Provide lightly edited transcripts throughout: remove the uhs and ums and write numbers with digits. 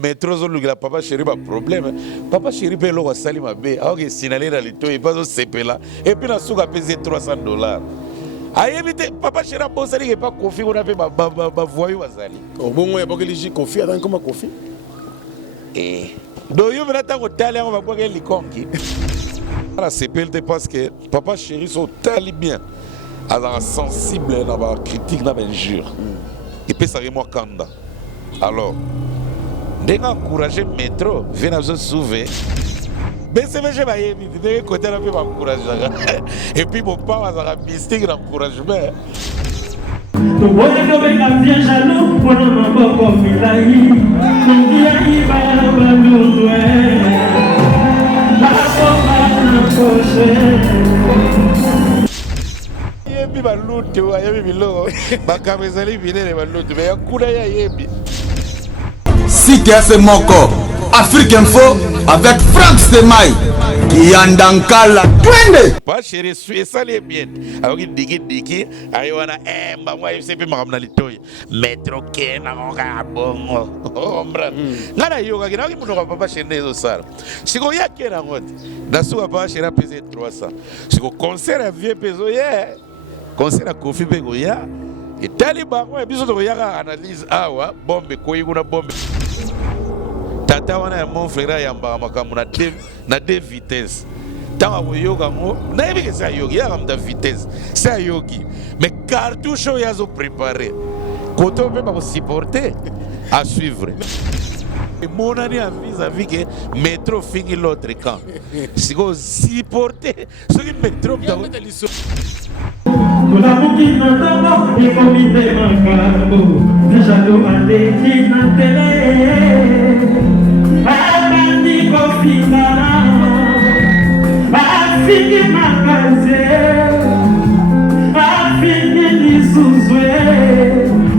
Métro zolugila papa chéri ba problème papa chéri pe lo sali mabe aoke sinale na lito e pas sepela et puis na suka pese $300 ayebite papa chéri bosali ke pas confi on a fait ba voyou bazali obongo ya bokeli confi attends comment confi do yo vena tango tali on va boire likonki la sepelte parce que papa chéri sont tali bien alors sensible na ba critique na ba injure et puis ça remoi kanda alors Dès encourager métro, viens à se sauver. Mais c'est vrai que je vais côté là puis m'encourager. Et puis mon père a un mystique d'encouragement. Yebi balutu, yebi bilo. Bakamezali bine balutu, mais yakuna ya yebi. CTF Moko, Afrique Info, avec Franck Stemai, Yandankala, Twende. Pas chéri, suis ça les bien. Alors il digi, aywana bah moi je sais plus ma litoy. Metro kena monga bongo. Ombra. Ngana yoga kina ki muno papa chéri zo sala. Siko ya kena ngoti. Dasu papa chéri pese 300. Siko concert à vieux peso ye. Concert à Kofi Bego ya. Et taliban ouais biso to yaka analyse awa bombe koyi kuna bombe. Tata wana ya mon frère yamba makambo na deux vitesses. Tanga yoga ngo na yebi ke sa yogi ya kam da vitesse. Sa yogi. Mais cartouche yazo préparé. Koto pe ba supporter à suivre. Et mon année a vis-à-vis que métro finit l'autre camp. Si go supporter ce qui métro dans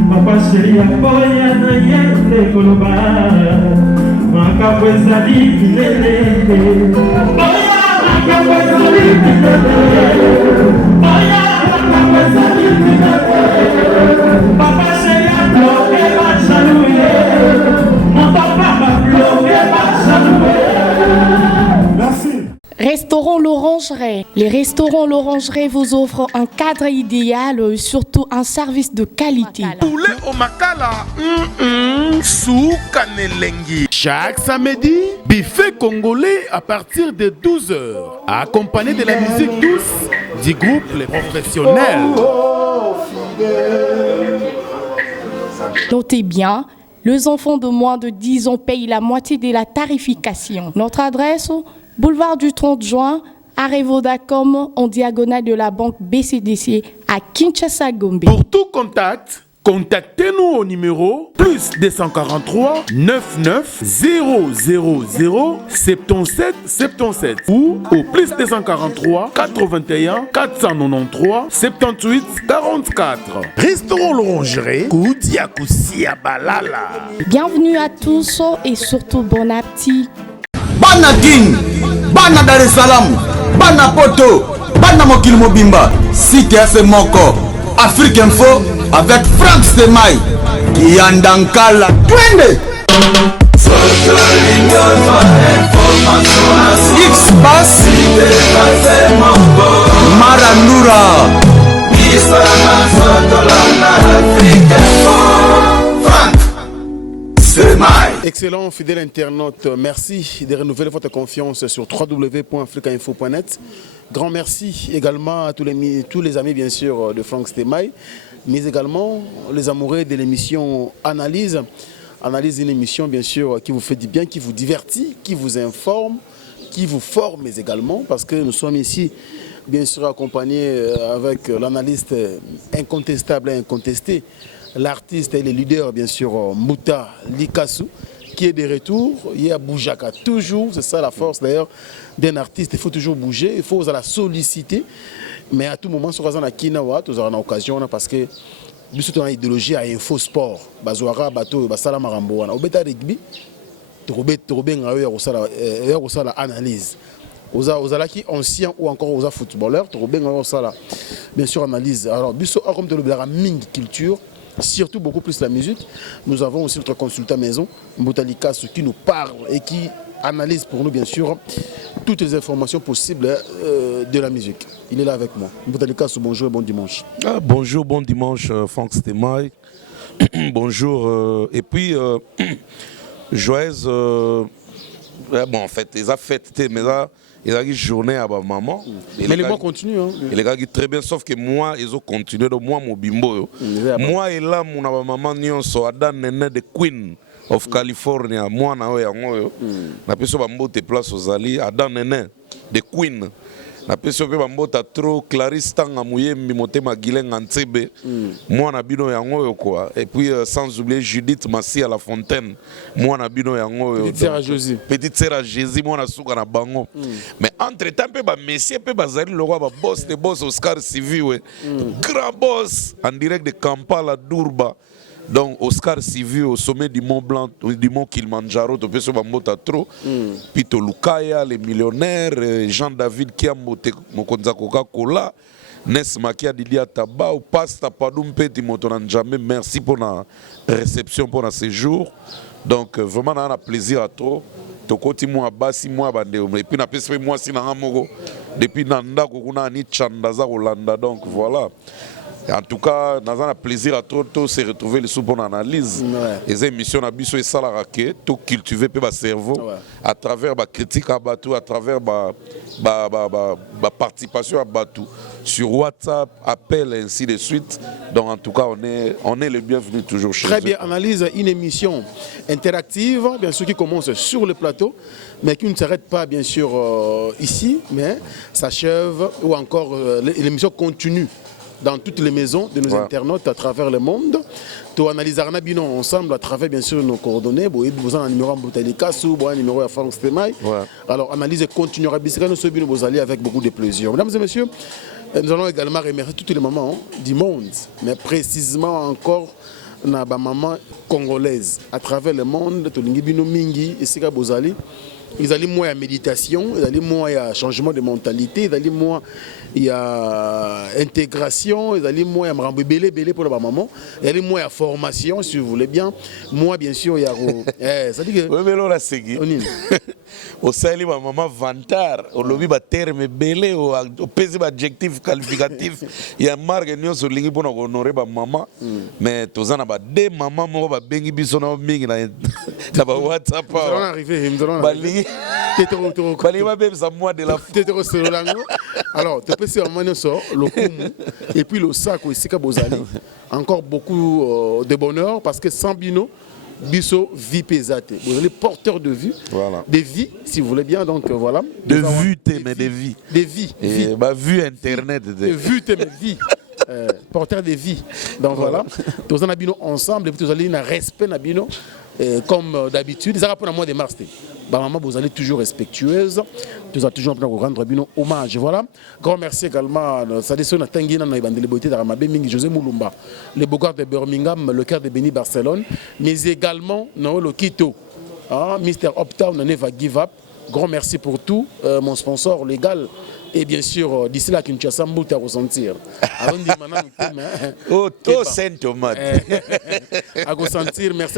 Papa chéri apoya na yende koloba makapweza libilele oya makapweza libilele oya makapweza libilele papa chéri bloqué ma jalousie mon papa m'a bloqué ma jalousie. Merci. Restaurant L'Orangerie. Les restaurants L'Orangerie vous offrent un cadre idéal, surtout un service de qualité. Poulet au makala, soukanelengi. Chaque samedi, buffet congolais à partir de 12h, accompagné de la musique douce du groupe Les Professionnels. Notez bien, les enfants de moins de 10 ans payent la moitié de la tarification. Notre adresse, boulevard du 30 juin, arrêt Vodacom, en diagonale de la banque BCDC à Kinshasa Gombe. Pour tout contact, contactez-nous au numéro plus 243 99 000 77 77 ou au plus 243 81 493 78 44. Restaurant L'Orangerie, Koudia Koussia Balala. Bienvenue à tous et surtout bon appétit. Bana King, Bana Dar es Salaam, Bana Poto, Bana Mokil Mobimba, CTF Moko, Afrique Info, avec Franck Stemai, Yandankala, Twende. X-Bass, Marandura, Franck Stemai. Excellent, fidèle internaute, merci de renouveler votre confiance sur www.africainfo.net. Grand merci également à tous les amis, bien sûr, de Franck Stemai, mais également les amoureux de l'émission Analyse. Analyse, une émission, bien sûr, qui vous fait du bien, qui vous divertit, qui vous informe, qui vous forme également, parce que nous sommes ici, bien sûr, accompagnés avec l'analyste incontestable et incontesté, l'artiste et le leader, bien sûr, Mouta Likassou, qui est de retour. Il y a Boujaka toujours, c'est ça la force d'ailleurs d'un artiste, il faut toujours bouger, il faut la solliciter, mais à tout moment, sur la Kinawa, nous avons une occasion parce que nous sommes en idéologie à Info Sport, Bazouara, Bato, Basala Marambo, au Beta Rugby, la analyse. Aux qui anciens ou encore aux footballeurs, bien sûr analyse. Alors, Bisso a comme de la ming culture. surtout beaucoup plus la musique. Nous avons aussi notre consultant maison, Mbotalika, qui nous parle et qui analyse pour nous, bien sûr, toutes les informations possibles de la musique. Il est là avec moi. Mbotalika, bonjour et bon dimanche. Ah, bonjour, bon dimanche, Franck Stemai. Bonjour. Et puis, joyeuse. Bon, en fait, ils ont fêté, mais là, ils ont une journée à ma maman. Mais les mois continuent. Hein. Et les gars qui très bien, sauf que moi, ils ont continué. Donc, moi, mon bimbo. Moi, et là, mon maman, nyonso, Adam Nene de Queen of California. Moi, na oya ngoyo. Na peso bambote place aux alliés. Adam Nene de Queen. Na peso pe bambota trop Clarisse Tanga Muyembi Motema Gilenga Ntsebe. Moi, na bino ya ngoyo quoi. Et puis, sans oublier Judith Massi à la Fontaine. Moi, na bino ya ngoyo. Petite sœur à Jésus. Petite sœur à Jésus, moi, na souka na bango. Mais entre-temps, pe ba messieurs, pe bazali le roi, ba boss de boss Oscar Sivi, grand boss, en direct de Kampala, Durba. Donc Oscar Sivi au sommet du Mont Blanc, du Mont Kilimanjaro, tu peux se bambota trop. Pito Lukaya, les millionnaires, Jean-David Kiamote, Mokonza Coca-Cola, Nes Makia Didia Taba, ou Pasta Padoum Peti Motonan Jamais. Merci pour la réception, pour le séjour. Donc vraiment, on a plaisir à trop. Tokoti moi basi moi bande et puis na pese moi si na mogo depuis nanda kokuna ni chandaza Hollanda. Donc voilà. En tout cas, nous avons plaisir à tout se retrouver les sous pour analyse. Les émissions n'abisso et salarake, tout cultiver le cerveau à travers la critique à Batou, à travers la participation à Batou sur WhatsApp, appel et ainsi de suite. Donc en tout cas, on est le bienvenu toujours chez Très bien, analyse une émission interactive, bien sûr qui commence sur le plateau, mais qui ne s'arrête pas bien sûr ici, mais s'achève ou encore l'émission continue dans toutes les maisons de nos internautes à travers le monde. Tu analyses Arnabino ensemble à travers bien sûr nos coordonnées. Vous avez un numéro en Botalika, un numéro à France Temai. Alors analyse continuera. Nous allons avec beaucoup de plaisir. Mesdames et messieurs, nous allons également remercier toutes les mamans du monde, mais précisément encore na ba maman congolaise à travers le monde. Tolingibino mingi et Sika Bozali. Ils allaient moins à méditation, ils allaient moins à changement de mentalité, ils allaient moins à intégration, ils allaient moins à me belé pour la maman, ils allaient moins à formation si vous voulez bien. Moi bien sûr il y a ça dit que oui mais là c'est qui au sali ma maman vantar au lobby ba terme belé au pèse adjectif qualificatif il y a marque nyo sur lingi pour honorer ba maman mais tozana ba de maman mo ba bengi biso na mingi na ba WhatsApp nous allons arriver alors, tu peux se ramener sur le Koumou et puis le sac aussi Bozali. Encore beaucoup de bonheur parce que sans bino, biso vie pesate. Vous allez porteur de vue, des vies, si vous voulez bien. Donc voilà. De vue, mais des vies. Des vies. Et bah vue internet. De vue, mais vie. Porteur de vie. Donc voilà. Tous en abino ensemble et puis tous allez un respect nabino. Comme d'habitude, ça rappelle à moi de mars. Maman, vous allez toujours respectueuse. Vous allez toujours rendre hommage. Voilà. Grand merci également. Ça dit na Tanguina na ibandele beauté de Ramabé Mingi José Moulumba, les Bogarts de Birmingham, le cœur de Béni Barcelone, mais également le Quito, Mr. Uptown, on va give up. Grand merci pour tout. Mon sponsor légal. Et bien sûr, d'ici là, Kinshasa, Mbouta à ressentir. Alors, on dit maintenant, Saint-Thomas. À ressentir, merci.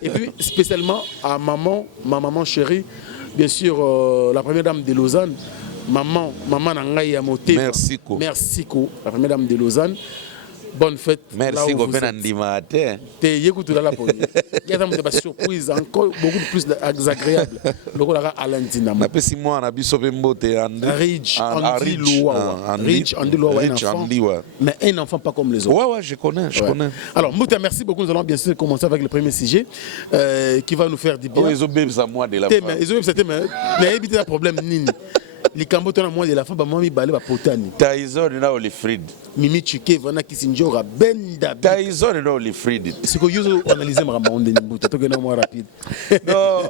Et puis, spécialement à maman, ma maman chérie, bien sûr, la première dame de Lausanne, maman Nangaï Yamote. Merci, Merci, la première dame de Lausanne. Bonne fête. Merci, Gopénandima. Il y a des surprises encore beaucoup plus agréables. Le rôle à Alandina. Rich Andy Loa. Mais un enfant pas comme les autres. Ouais, je connais. Alors, Mouta, merci beaucoup. Nous allons bien sûr commencer avec le premier sujet qui va nous faire du bien. Ils ont bien besoin de moi de la femme. Ils ont besoin mais éviter un problème nini. Les Cambotons à moi de la femme, moi, ils balent à potani. Tyson est là, les Fried. Mimi Chuke, Vana Kissinger, Benda. Tyson est là, les Fried. C'est que vous analysez ma maman de Nimbuta, tout est moins rapide. Non,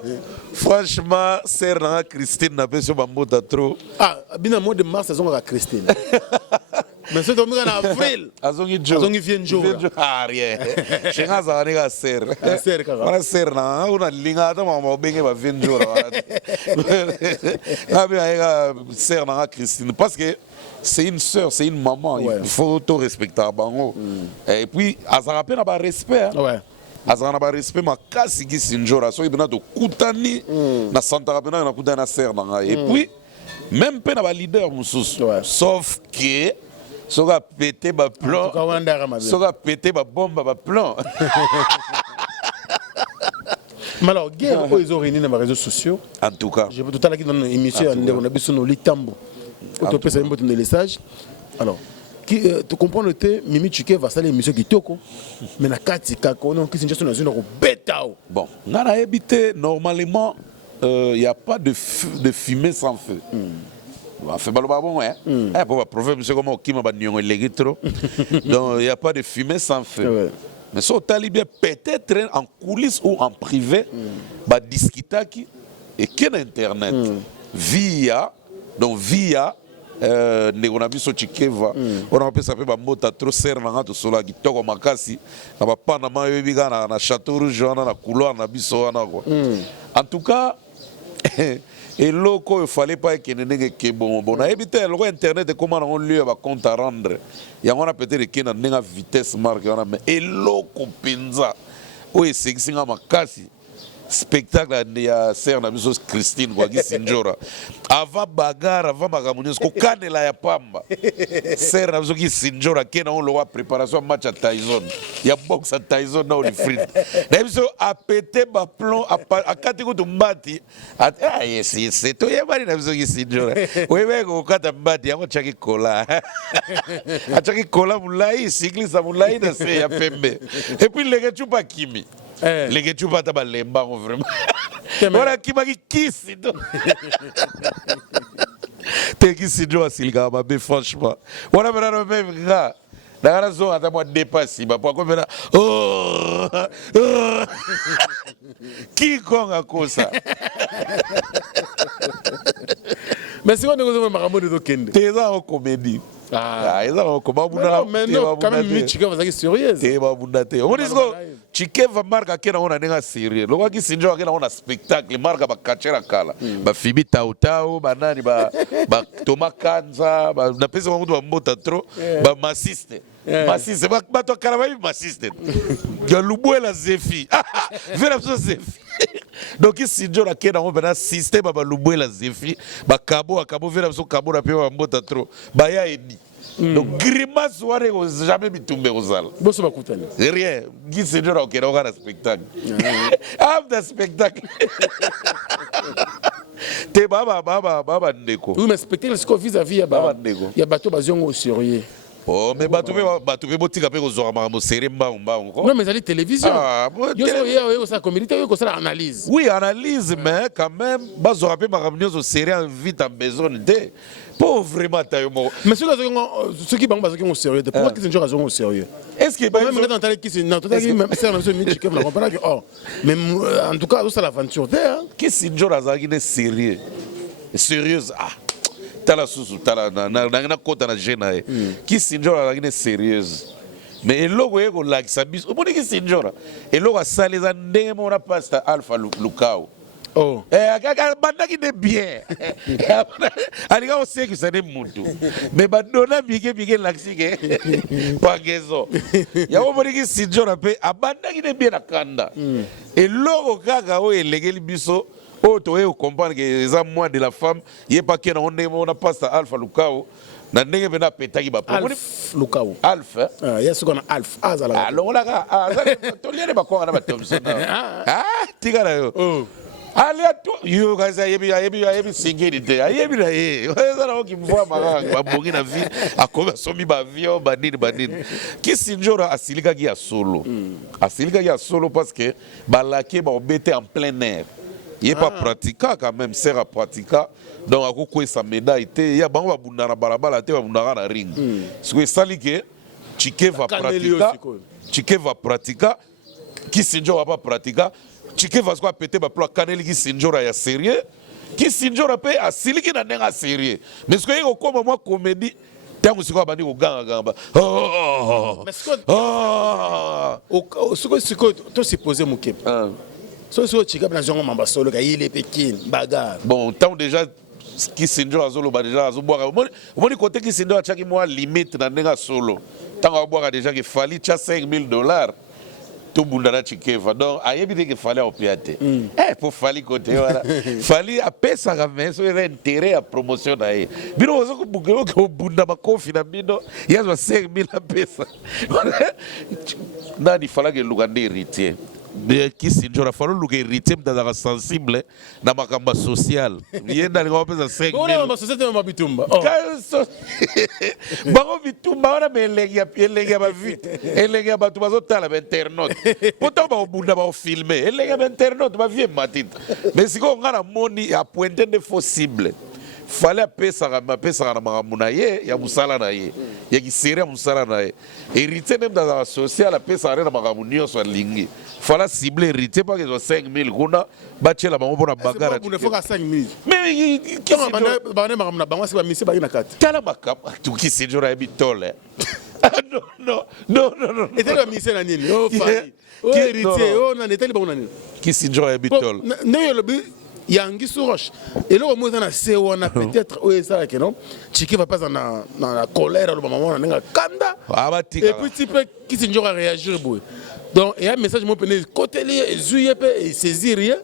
franchement, c'est Christine n'a pas sur Bambota trop. Ah, bien à mois de mars, elles ont à Christine. Mais c'est tombé en avril. Azongi Joe. Azongi vient Joe. Ah, rien. Chenga za ni ga ser. Ser kaka. Wana ser na una linga ta mama benge ba vient Joe wana. Abi ga ser na Christine parce que c'est une sœur, c'est une maman, il faut tout respecter bango. Et puis azara pe na ba respect. Ouais. Azara na ba respect makasi ki sinjora so ibna to kutani na santa rapena na kutana ser na et puis même pe na ba leader mususu. Sauf que soka pété ba plan. Soka pété ba bombe ba plan. Mais alors, guerre, ils ont réuni dans les réseaux sociaux. En tout cas. Je peux tout à l'heure dans une émission, on a vu sur nos litambo. On peut faire un bouton de message. Alors, tu comprends le thé, Mimi Tchike va saler l'émission qui toko. Mais la carte, on a une situation dans une bêta. Bon, on a habité normalement, il n'y a pas de fumée sans feu. On fait pas le bon, hein. Pour prouver, monsieur, comment qui m'a banni trop. Donc, il n'y a pas de fumée sans feu. Mais ça, peut-être en coulisses ou en privé, bah discuter qui et quel internet via negonabiso chikeva on a pu saper ba mota trop serre na to sola kitoko makasi na ba pana mayo bigana na château rouge na couloir na biso wana quoi. En tout cas et loko il fallait pas que nenge ke bon na ebité le internet comment on lieu ba compte à rendre ya on a peut-être que na nenga vitesse marque on a mais et loko penza o esekisinga makasi spectacle ya sœur na biso Christine kwa Kisinjora avant bagarre avant magamunyo ko kanela ya pamba sœur na biso Kisinjora kena on loa préparation match à Tyson ya boxe à Tyson na Olifrid na biso a pété ba plomb a kati ko tumbati ah yes c'est to ya bari na biso Kisinjora wewe ko kata mbati ya chaki kola a chaki kola mulai siglisa mulai na se ya pembe et puis les chupa kimi les gars, tu vas t'abattre les bancs vraiment. Voilà qui m'a dit qui c'est donc. T'es qui c'est donc s'il gars mais franchement. Voilà maintenant même gars. Dans la zone à moi dépasser bah pourquoi maintenant oh qui con à cause ça. Mais c'est quoi nous avons maramo de dokende. T'es là en comédie. Ah, ils ont comment vous mais non, quand même Michika va être sérieuse. T'es pas bundate. On dit que Chikeva marque kena on a nenga sérieux. Lo waki sinjo kena on a spectacle marque ba kachera kala. Ba fibi tau ba nani ba Thomas Kanza ba na pesa mtu wa mbota trop ba masiste. Masiste ba to kala ba masiste. Ya lubuela zefi. Vera so zefi. Donc ici sinjo la kena on bena système ba lubuela zefi ba kabo vera so kabo na pe ba mbota trop. Ba ya edi. Donc grimace soirée jamais bitumbe kozala. Bosso bakutani. Rien. Guy Seigneur au Kenya on a spectacle. After spectacle. Te baba ndeko. Oui mais spectacle c'est quoi vis-à-vis ya baba ndeko. Ya bateau baziongo au sérieux. Oh mais bateau botika pe kozora makambo sérieux mbamba encore. Non mais ça dit télévision. Ah, yo ça communauté yo ça analyse. Oui, analyse mais quand même bazora pe makambo au sérieux vite en besoin de. Pas vraiment taille. Mais ceux qui bangent au sérieux, pourquoi qu'ils sont au sérieux? Est-ce que même quand on entend qui c'est non, même c'est un monsieur qui ne comprend pas que oh, mais en tout cas c'est l'aventure hein. Qu'est-ce que Joe Azaki est sérieux? Sérieuse ah. Tala susu tala na kota na jena e. Qui Joe Azaki est sérieuse. Mais eloko eko like sabis. O boni qui Joe. Eloko sale za ndenge mona pasta Alpha Lukao. Oh. Bandaki de bien. Aliga on sait que c'est des mutu. Mais badona bige laxike. Pagezo. Ya o boniki sinjora pe abandaki de bien akanda. Et logo kaka o elegeli biso o to e comprendre que les amours de la femme, yé pas que on a pas Alpha Lukao. Na ndenge bena petaki ba Alpha Lukao. Alpha. Ah, yes qu'on a Alpha azala. Alors là to liere ba ko na ba Thompson. Ah, tigara yo. Oh. Allez à toi, yo gaza yebi singeli te. Yebi na ye. Oza na ki mvoa maranga ba bongi na vie akoba somi ba avion banini. Ki sinjora asilika ki ya solo. Asilika ki ya solo parce que ba laké ba obété en plein air. Il pas pratiquant quand même, sert à pratiquer. Donc à quoi sa médaille te ya bango ba bundana balabala te ba bundana na ring. Ce que ça liké Chike va pratiquer. Ki sinjora va pas pratiquer. Chike va se péter ba ploa kaneli ki sinjora ya sérieux. Ki sinjora pe asiliki na nenga sérieux. Mais ce que yeko comme moi comédie Tango siko bandi ko ganga. Oh. Mais ce que tu supposé Mouké. So chika na zongo mamba solo ka ile Pékin bagarre. Bon, tant déjà qui Sinjo azolo ba déjà azo boire. Moni côté qui Sinjo a chaki moi limite na nenga solo. Tant a boire déjà que fali cha $5,000. Tout bundana chikeva. Donc ayebi que fallait au piate. Pour fali côté voilà. Fali a pesa ka mais so era intérêt à promotion na ye. Bino ozo ko bugelo ko bunda ba kofi na bino. Yazo 5,000 a pesa. Nani fala que lugande héritier. Qui Sinjo a fallu luga héritier mtazaka sensible na makamba social. Yenda linga pesa 5,000. Bona ma société ma bitumba. Bango bitumba wana melengi ya ba vite. Elengi ya batu bazotala ba internet. Pourtant ba obunda ba filmer. Elengi ya internet ba vie matite. Mais siko ngana moni ya pointer de faux cible. Fallait pesa na makamuna ye ya musala na ye. Ya kisere musala na ye. Héritier même dans la social pesa na makamunio so lingi. Fallait cibler héritier pas que 5,000 kuna bachela bango pona bagara. Il faut ka 5,000. Mais qui bana makamuna bango c'est ba misi ba ina kati. Tala makapa tu ki Sinjora bitole. Non. Et tu as mis ça nani? Oh fali. Oh héritier, oh nani tali bango nani? Qui Sinjora bitole. Ne yo le Yangi Souroche. Et là, au moins, on a peut-être, oui, ça, que non, Tchiki va pas dans la colère, le moment, on a un kanda. Et puis, tu peux, qui s'est réagir, donc, il y a un message, moi, je côté lié, et saisir, il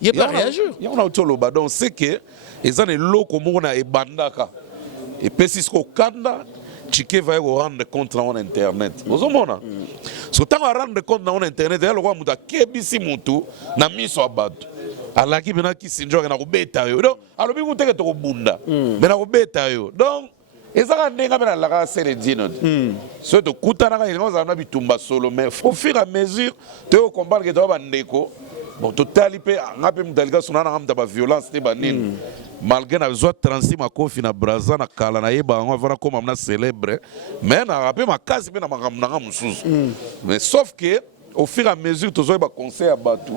n'y a pas réagir. Il y a un autre loba, donc c'est que, ils ont des lots comme on a et bandaka. Et puis, si c'est kanda, Tchiki va rendre compte dans Internet. Vous avez vu? Si tu rendre compte dans Internet, il y a le roi Mouta, Kebisi Moutou, n'a mis sur Abad. Alaki bena ki Sinjo na kubeta yo donc alobi kuteke to kubunda bena kubeta yo donc ezaka ndenga bena la sele dino so to kutana ka ngoza na bitumba solo mais au fur et à mesure te comprendre que to ba ndeko bon totali pe ngape mdalika sunana ngamta ba violence te ba nini malgré na besoin 36 makofi na braza na kala na yeba ngo vana comme na célèbre mais na rappel makasi pe na makamna mususu mais sauf que au fur et à mesure to zo ba conseil à batu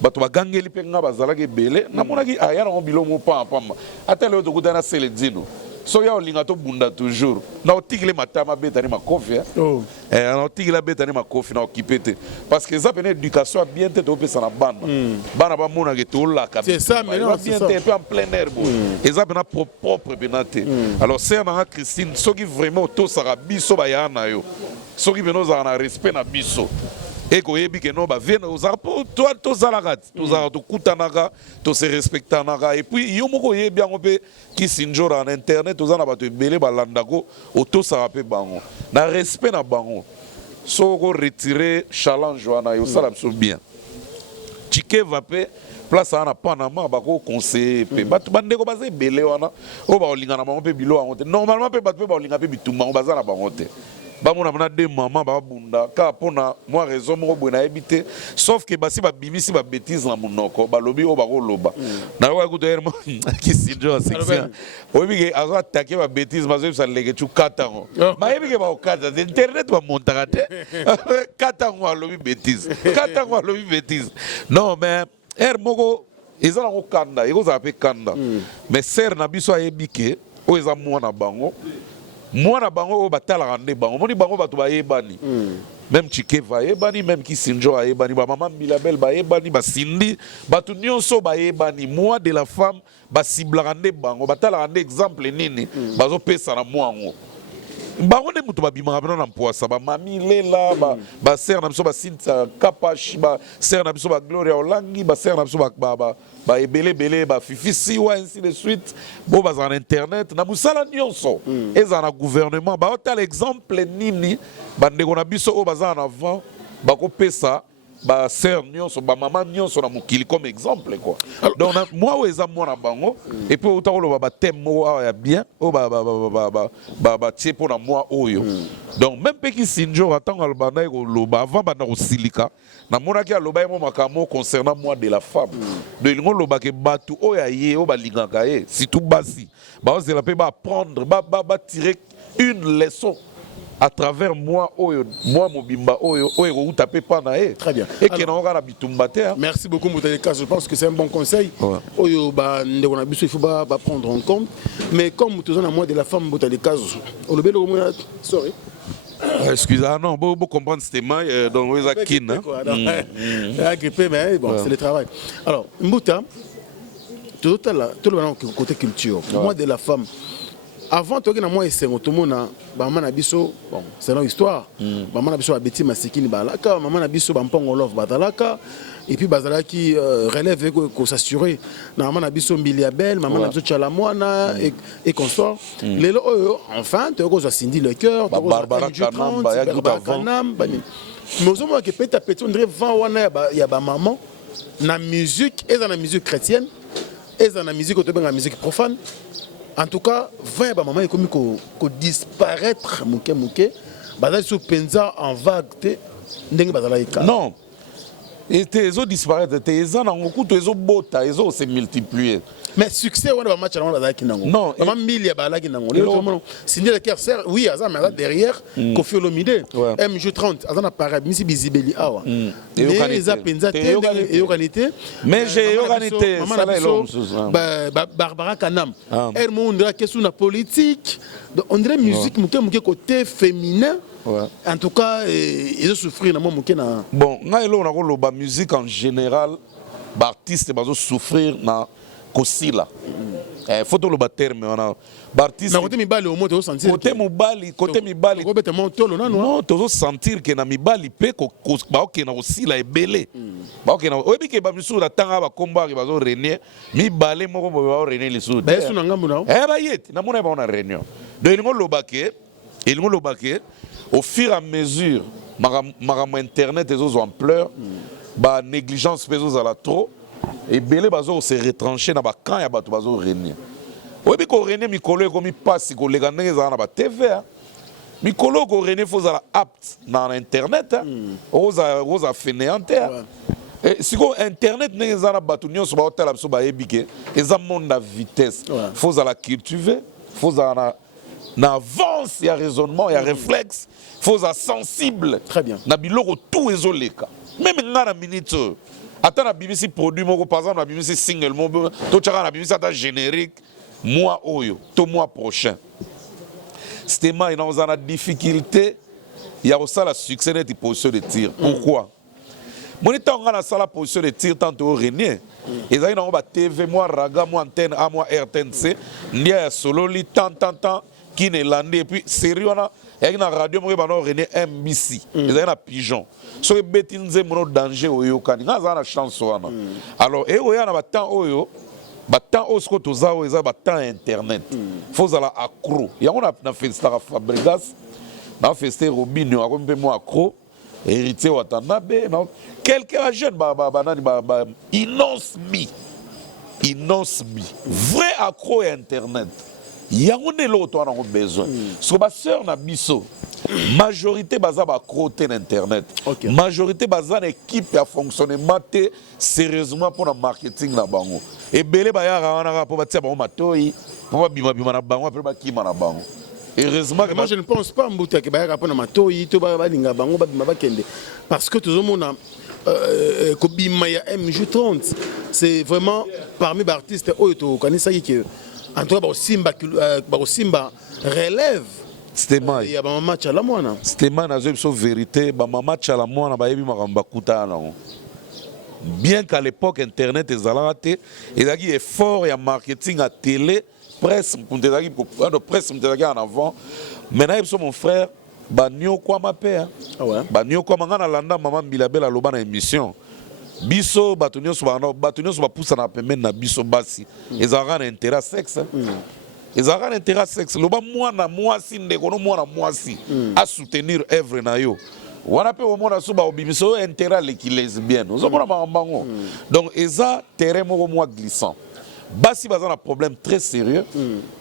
bato bagangeli pe nga bazalaki belé namonaki aya na bilomo pamba ata leo tokutana sele dino so ya olinga to bunda toujours na otikile matama betani makofi na otikile betani makofi na okipete parce que ça pene éducation a bien tête opesa na bana bana ba mona ke to la c'est ça mais non c'est ça un peu en plein air bon et ça pena propre penate alors c'est na Christine soki vraiment to sara biso ba yana yo soki beno za na respect na biso et qu'on ait que non, bah viens aux arpents, toi, tous à la rate, tous à tout kutanaka, tous se respectanaka, et puis il y a beaucoup de bien on peut qui s'injure en internet, tous à la batte belé balandako, auto ça rappelle bango, na respect na bango, so retirer challenge wana yo ça la bien. Tike va pe place à Panama bako conseiller pe batu bande ko bazé belé wana, o ba olinga na bango pe bilo a normalement pe batu ba olinga pe bitumba bazana bango te. Bamona mona de maman ba bunda ka pona moi raison mo bona habiter sauf que basi ba bimisi ba bêtise na monoko ba lobi o ba ko loba na wa ku der mo ki Sinjo section o bi ke azo attaquer ba bêtise ma zo sa lege tu katango ma yebi ke ba o kata internet ba montaka te katango lobi bêtise katango lobi bêtise non mais moko ezala ko kanda eko za pe kanda mais ser na biso ayebi ke o eza mwana bango Moi, bango batala rande bango. Moni bango batu ba yebani. Même Tchike va yebani, même qui Sinjo a yebani, ba maman Milabel ba yebani, ba Cindy, batu nyonso ba yebani. Moi de la femme ba cible rande bango. Batala rande exemple nini. Bazo pesa na moi ngo. Bango ne mutu ba bima bana na mpoasa ba mami lela ba ser na biso ba Cynthia Kapash ba ser na biso ba Gloria Olangi ba ser na biso ba ebele ba Fifi Siwa ainsi de suite bo ba en internet na musala nyonso eza na gouvernement ba tel exemple nini ba ndeko na biso o ba za en avant ba ko pesa ba sœur nyonso ba maman nyonso na mukili comme exemple quoi donc moi weza mwana bango et puis autant ba thème mo ya bien o ba tie pour na moi oyo donc même pe ki Sinjo attend albana ko loba avant ba na ko silika na mona ki aloba mo makamo concernant moi de la femme de lingo loba ke batu o ya ye o ba lingaka ye si tout basi ba ozela pe ba prendre ba tirer une leçon à travers moi mobimba oyo ou taper pas nae. Très bien. Et que na bitumba te. Merci beaucoup Moutaleka, je pense que c'est un bon conseil. Ouais. Oyo ba ndeko na biso il faut pas prendre en compte. Mais comme tout ça moi de la femme Moutaleka, on le belo sorry. Excusez-moi, non, vous comprendre c'était moi dans les akines. Grippé mais bon, c'est le travail. Alors, Mbouta tout le côté culture. Moi de la femme avant toi na moi c'est otomona ba mama na biso bon c'est une histoire ba mama na biso ba beti masikini balaka mama na biso ba mpongo love batalaka et puis bazala qui relève ko s'assurer na mama na biso mbiliabel mama na biso chala mwana et consort lelo enfin tu ko Cindy le cœur Barbara Kanamba ya groupe avant mais aux hommes qui peut petit on dirait vent wana ya ba maman na musique et dans la musique chrétienne et dans la musique autour de la musique profane. En tout cas, 20 maman est comme qu'on disparaître mouké bazali sous penza en vague te ndenge bazala ka. Non. Et tes autres disparaître, tes ans en coup tes autres bota, tes autres se multiplier. Mais succès on va match bazala ki nango. Non, maman mille ya bazala ki nango. Cindy le cœur sert oui azan mais là derrière Kofi Olomide MJ30 azan apparaît misi bizibeli awa. Et eza penza te et organité. Mais j'ai organité ça là l'homme. Barbara Kanam. Elle montre que sur la politique on dirait musique mouké côté féminin. Ouais. En tout cas, ils ont souffert dans mon na. Bon, on a musique en général, l'artiste va souffrir dans Kosila. Faut le terme on a l'artiste. Mais côté mibali au moins tu sentir. Côté mibali. Non, tu sentir que na mibali pe ko ba ok na Kosila ebele. Ba ok na obi ke ba misu la tanga ba combat ke ba zo renier mibali moko ba renier les sous. Ba suna ngambu na. Ba yeti na mona ba on réunion. Donc il ngo lobake au fur et à mesure, ma internet et aux ampleurs, ma négligence à la trop, et belé bazo se retranché dans ba camp ya bato bazo régner. Oui bi ko régner mi kolo ko mi passe ko lega ndenge za na ba TV. Mi kolo ko régner faut za apte dans internet, oza fainéante. Et si ko internet ndenge za na bato nyonso ba hôtel abso ba ebike, eza monde à vitesse. Faut za la cultiver, faut za na avance, il y a raisonnement, il y a réflexe, il faut être sensible. Très bien. Na biloko tout ezoleka. Même na minute. Attends la BBC produit par exemple la BBC single to chaka na BBC ata générique mois oyo, to mois prochain. C'était moi il y a une difficulté, il y a aussi la succès de position de tir. Pourquoi? Mon état on a la position de tir tant au Renier. Et ça il y a TV moi raga moi antenne A moi RTNC, il y a solo li tant qui n'est landé et puis sérieux il y a une radio moi ba no René MBC il y a un pigeon so betinze mon danger oyo kan nga za na chance wana alors et oyo na batant oyo batant osko toza oyo za batant internet faut za la accro il y a on a festa Fabregas na festa Robinho a comme moi accro héritier Watanabe non quelqu'un jeune ba innonce mi vrai accro à internet. Il y a l'autre qui a besoin. So ma sœur na biso. Majorité baza ba croté l'internet. Majorité baza une équipe à fonctionnement sérieusement pour le marketing na bango. Et belé ba ya wana pour ba tia bango matoi, pour ba bima na bango, pour ba kima na bango. Heureusement que moi je ne pense pas Mbouta que ba ya pour na matoi, to ba linga bango ba bima ba kende. Parce que tout le monde a kobima ya MJ30, c'est vraiment parmi les artistes oyo kanisa ki en tout cas, Simba relève. C'était mal. Il y a un match à la moine. C'était mal, il y a une vérité. Un match à la moine, il y a bien qu'à l'époque, Internet est raté, il y a un effort, il y a marketing à télé, presse, presse en avant. Maintenant, mon frère, Banyo quoi ma paix. Banyo quoi ma landa maman bilabel à l'oban émission. Biso batunyo so poussa na pembe na biso basi ezara na intérêt sexe ezara na intérêt sexe loba mwana mwasi ndeko no mwana mwasi à soutenir œuvre na yo wana pe o mona so ba obimiso intérêt les lesbiennes ozo mona bango donc eza terrain moko moi glissant basi baza na problème très sérieux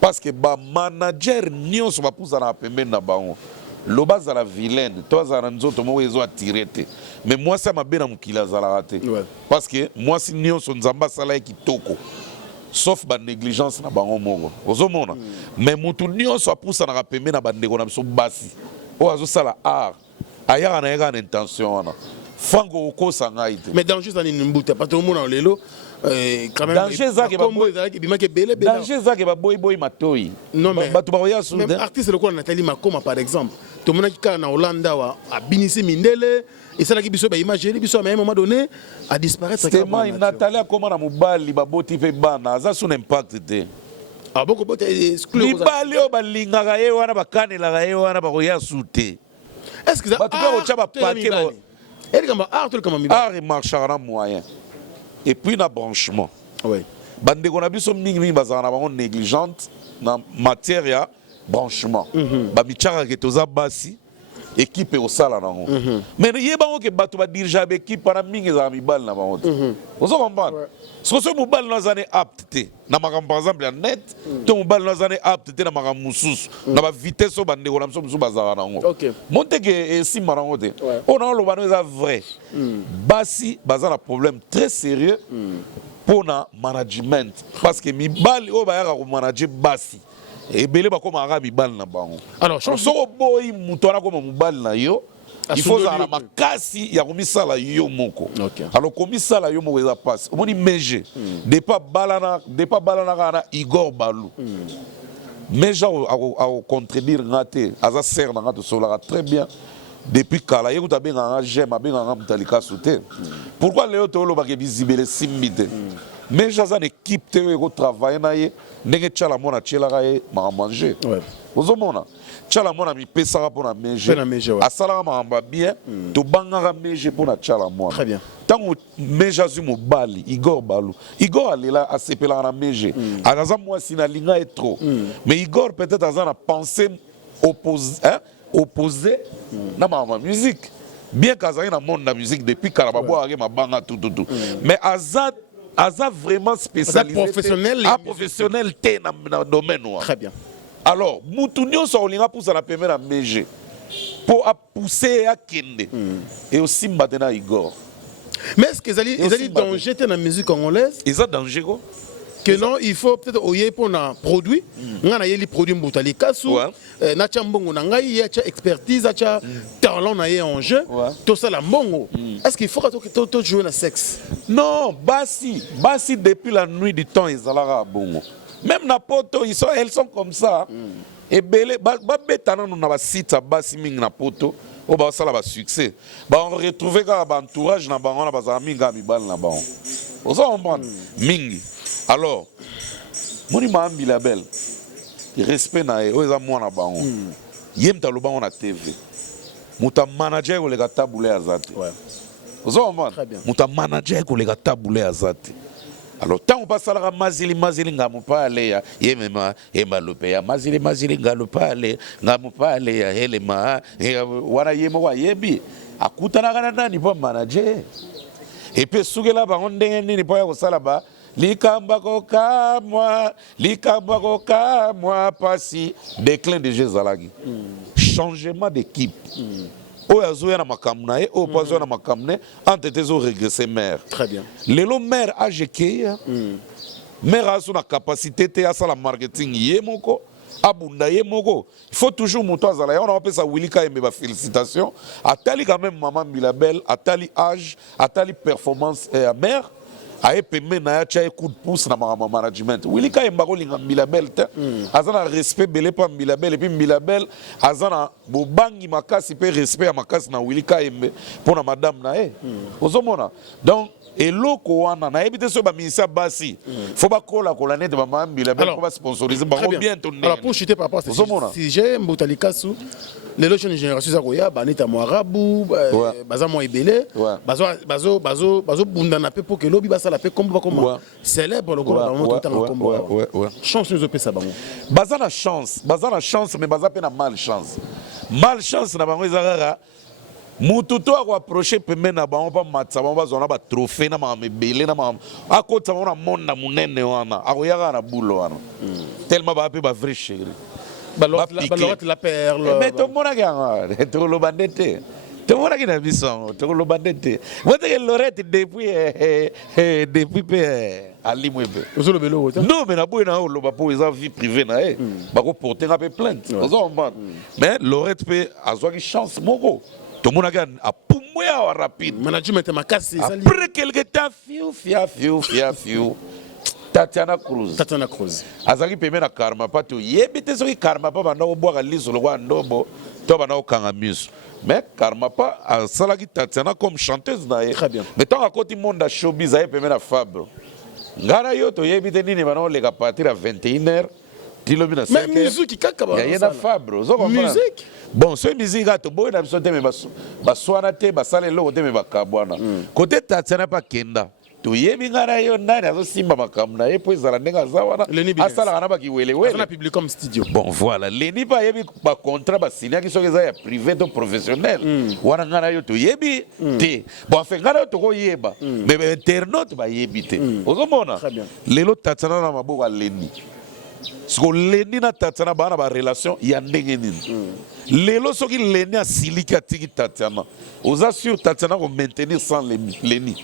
parce que ba manager nyonso ba poussa na pembe na bango loba za la vilaine toi za nzoto mo ezo attirer te mais moi ça m'a bien mukila za la raté parce que moi si nyonso nzamba sala kitoko sauf ba négligence na bango moko ozomona mais mutu nyonso apusa na pembe na bandeko na biso basi oyo azosala art ayaka na ye kaka na intention wana frango okosa ngai te. Mais danger ça ni mbuta pas tout le monde lelo quand même danger ezalaki danger ezalaki baboyiboyi matoi non mais bato bakoya sude même artiste lokola Nathalie Makoma par exemple tomonaki kaka na Hollande awa abinisi mindele esalaki biso baimage eli biso à un moment donné a disparaître. Stéma Nathalie akoma na mobali baboti mpe bana aza sur impact te. Ah beaucoup peut mibali oyo balingaka ye wana bakanelaka ye wana bakoya su te. est-ce que ça bato mpe kotya bapake art emarchaka na moyen et puis na branchement. Oui. Bandeko na biso mingi bazala na bango négligente na matière ya branchement. Bamichaka ke toza basi équipe osala nango. Mais ye bango ke bato ba dirige ba équipe para mingi za mibali na bango. Ozo comprendre? Ce que ce mobile na zane apte na makambo par exemple ya net to mobile na zane apte na makambo mususu na ba vitesse o bandeko na mususu bazala nango. Monte ke si marango te. On a lo bano za vrai. Basi bazala problème très sérieux pour na management parce que mibali o ba yaka ko manager basi. Ebele bakomaka mibali na bango. Alors soko boyi muto na koma mobali na yo il faut zala makasi ya komisala yo moko. Alors komisala yo moko eza passe. Omoni meje depa balana kana Igor Balou. Meja au contredire ngate aza ser na ngato solaka très bien. Depuis kala yekuta benga j'aime benga mutalika sauter. Pourquoi Léo Tolo ba ke bizibele simbite. Meja za équipe te ko travailler na ye ndenge tchala mona tchela kaye ma manger. Ozomona tchala mona mi pesaka pona meje asala ma bien to bangaka meje pona tchala mona. Très bien. Tango meja zu mobali Igor Balou. Igor alela asepela na meje. Aza moi sinalinga est trop. Mais Igor peut-être aza na pensée opposé na ma musique. Bien qu'azali na monde la musique depuis Karababo avec ma banga tout. Mais Aza vraiment spécialisé. Professionnel dans le domaine. Très bien. Alors, Moutounio Solinga pousse à la première MG pour pousser à Kende et aussi maintenant Igor. Mais est-ce qu'ils allaient danger dans la musique congolaise? Ils ont danger quoi? Que non, il faut peut-être oyer pour un produit. On a les produits Mboutali Kassou, Nacha Mbongo Nangai, il y a expertise, il y a talent en jeu, tout ça la Mbongo. Est-ce qu'il faut que tu joues dans le sexe? Non, Bassi depuis la nuit du temps, ils sont là Bongo. Même na poto, elles sont comme ça. Et belé, babetana nous na site Bassi ming na poto. O ba sala ba succès. Ba on retrouver ka ba entourage na bango na ba amis ga mibal na bango. On s'en comprendre mingi. Alors, moni maambi la belle. Respect na e, oza mwana bango. Yem ta loba on a TV. Muta manager ko le ka tabule azati. Ozo comprendre? Muta manager ko le ka tabule azati. Alors tant on passe à la mazili ngamu pa ale ya yemema emalope ya mazili ngalu pa ale ngamu pa ale ya helema wana yemo wa yebi akutana kana nani pa manager. Et puis sugela ba ndenge nini pa ya ko sala ba likambako ka moi pasi déclin de Jézalagi. Changement d'équipe. Oyazo na makamna e o pazo na makamne antete zo régresser mère. Très bien. Lelo mère a jeké. Mère a son capacité te à la marketing yemoko abunda yemoko. Il faut toujours monter à la on appelle ça Willika et mes félicitations. Atali quand même maman Milabel, atali âge, atali performance et mère. Aye peme na ya cha coup de pouce na management. Willika embako linga Milabel te. Azana respect belé pa Milabel et puis Milabel azana bobangi makasi pe respect ya makasi na Willika embe pour na madame na e. Ozomona. Donc eloko wana na ebite so ba ministère basi. Faut ba kola net ba Milabel pour ba sponsoriser ba bien ton. Alors pour chuter par rapport à ce si j'ai Mbutali Kassou les jeunes générations za koya banita moarabu baza mo ebele bazo bundana pe pour que lobi basa la pe comme célèbre le groupe dans notre combo. Chance nous opé ça bango. Baza la chance mais baza pe na malchance. Malchance na bango ezara mututo ako approcher pembe na bango pa matsa bango bazona ba trophée na ma mebele na ma akota na monde na munene wana akoyaka na bulo wana. Tellement ba pe ba vrai chéri. La perle. Mais tout le monde a gagné. Tout le monde était. Tout le monde a gagné. Tout le monde était. Vous avez Lorette depuis. alimwebe. Non, mais na boy na oloba po eza vie privée na e. Bako porter un peu plainte. Ozo comprendre. Mais Laurette peut avoir une chance moko. Tout le monde a pumouya rapide. Management makasi. Après quelque temps, fiu. Tatiana Cruz. Azaki peme na karma pa to yebite soki karma pa banda ko bwaka liso lokwa ndobo to banda ko kanga miso. Mais karma pa asalaki Tatiana comme chanteuse na ye. Très bien. Mais tant à côté monde a showbiz aye peme na Fabre. Ngara yo to yebite nini bana ko leka partir à 21h. Mais musique kaka ba. Ya na Fabre. Musique. Bon, ce musique a to boy na biso te me baswana te basale lo te me bakabwana. Côté Tatiana pa kenda. To yebi ngara yo nani azo simba makambo na ye po ezala ndenge aza wana asalaka na bakiwelewele na public comme studio. Bon voilà Leni ba yebi ba contrat ba signaki soki eza ya privé to professionnel wana ngara yo to yebi te bon enfin ngara yo to ko yeba mais internaute ba yebi te ozomona lelo Tatiana na maboko Leni siko Leni na Tatiana bana ba relation ya ndenge nini lelo soki Leni asiliki atiki Tatiana oza sur Tatiana ko maintenir sans Leni.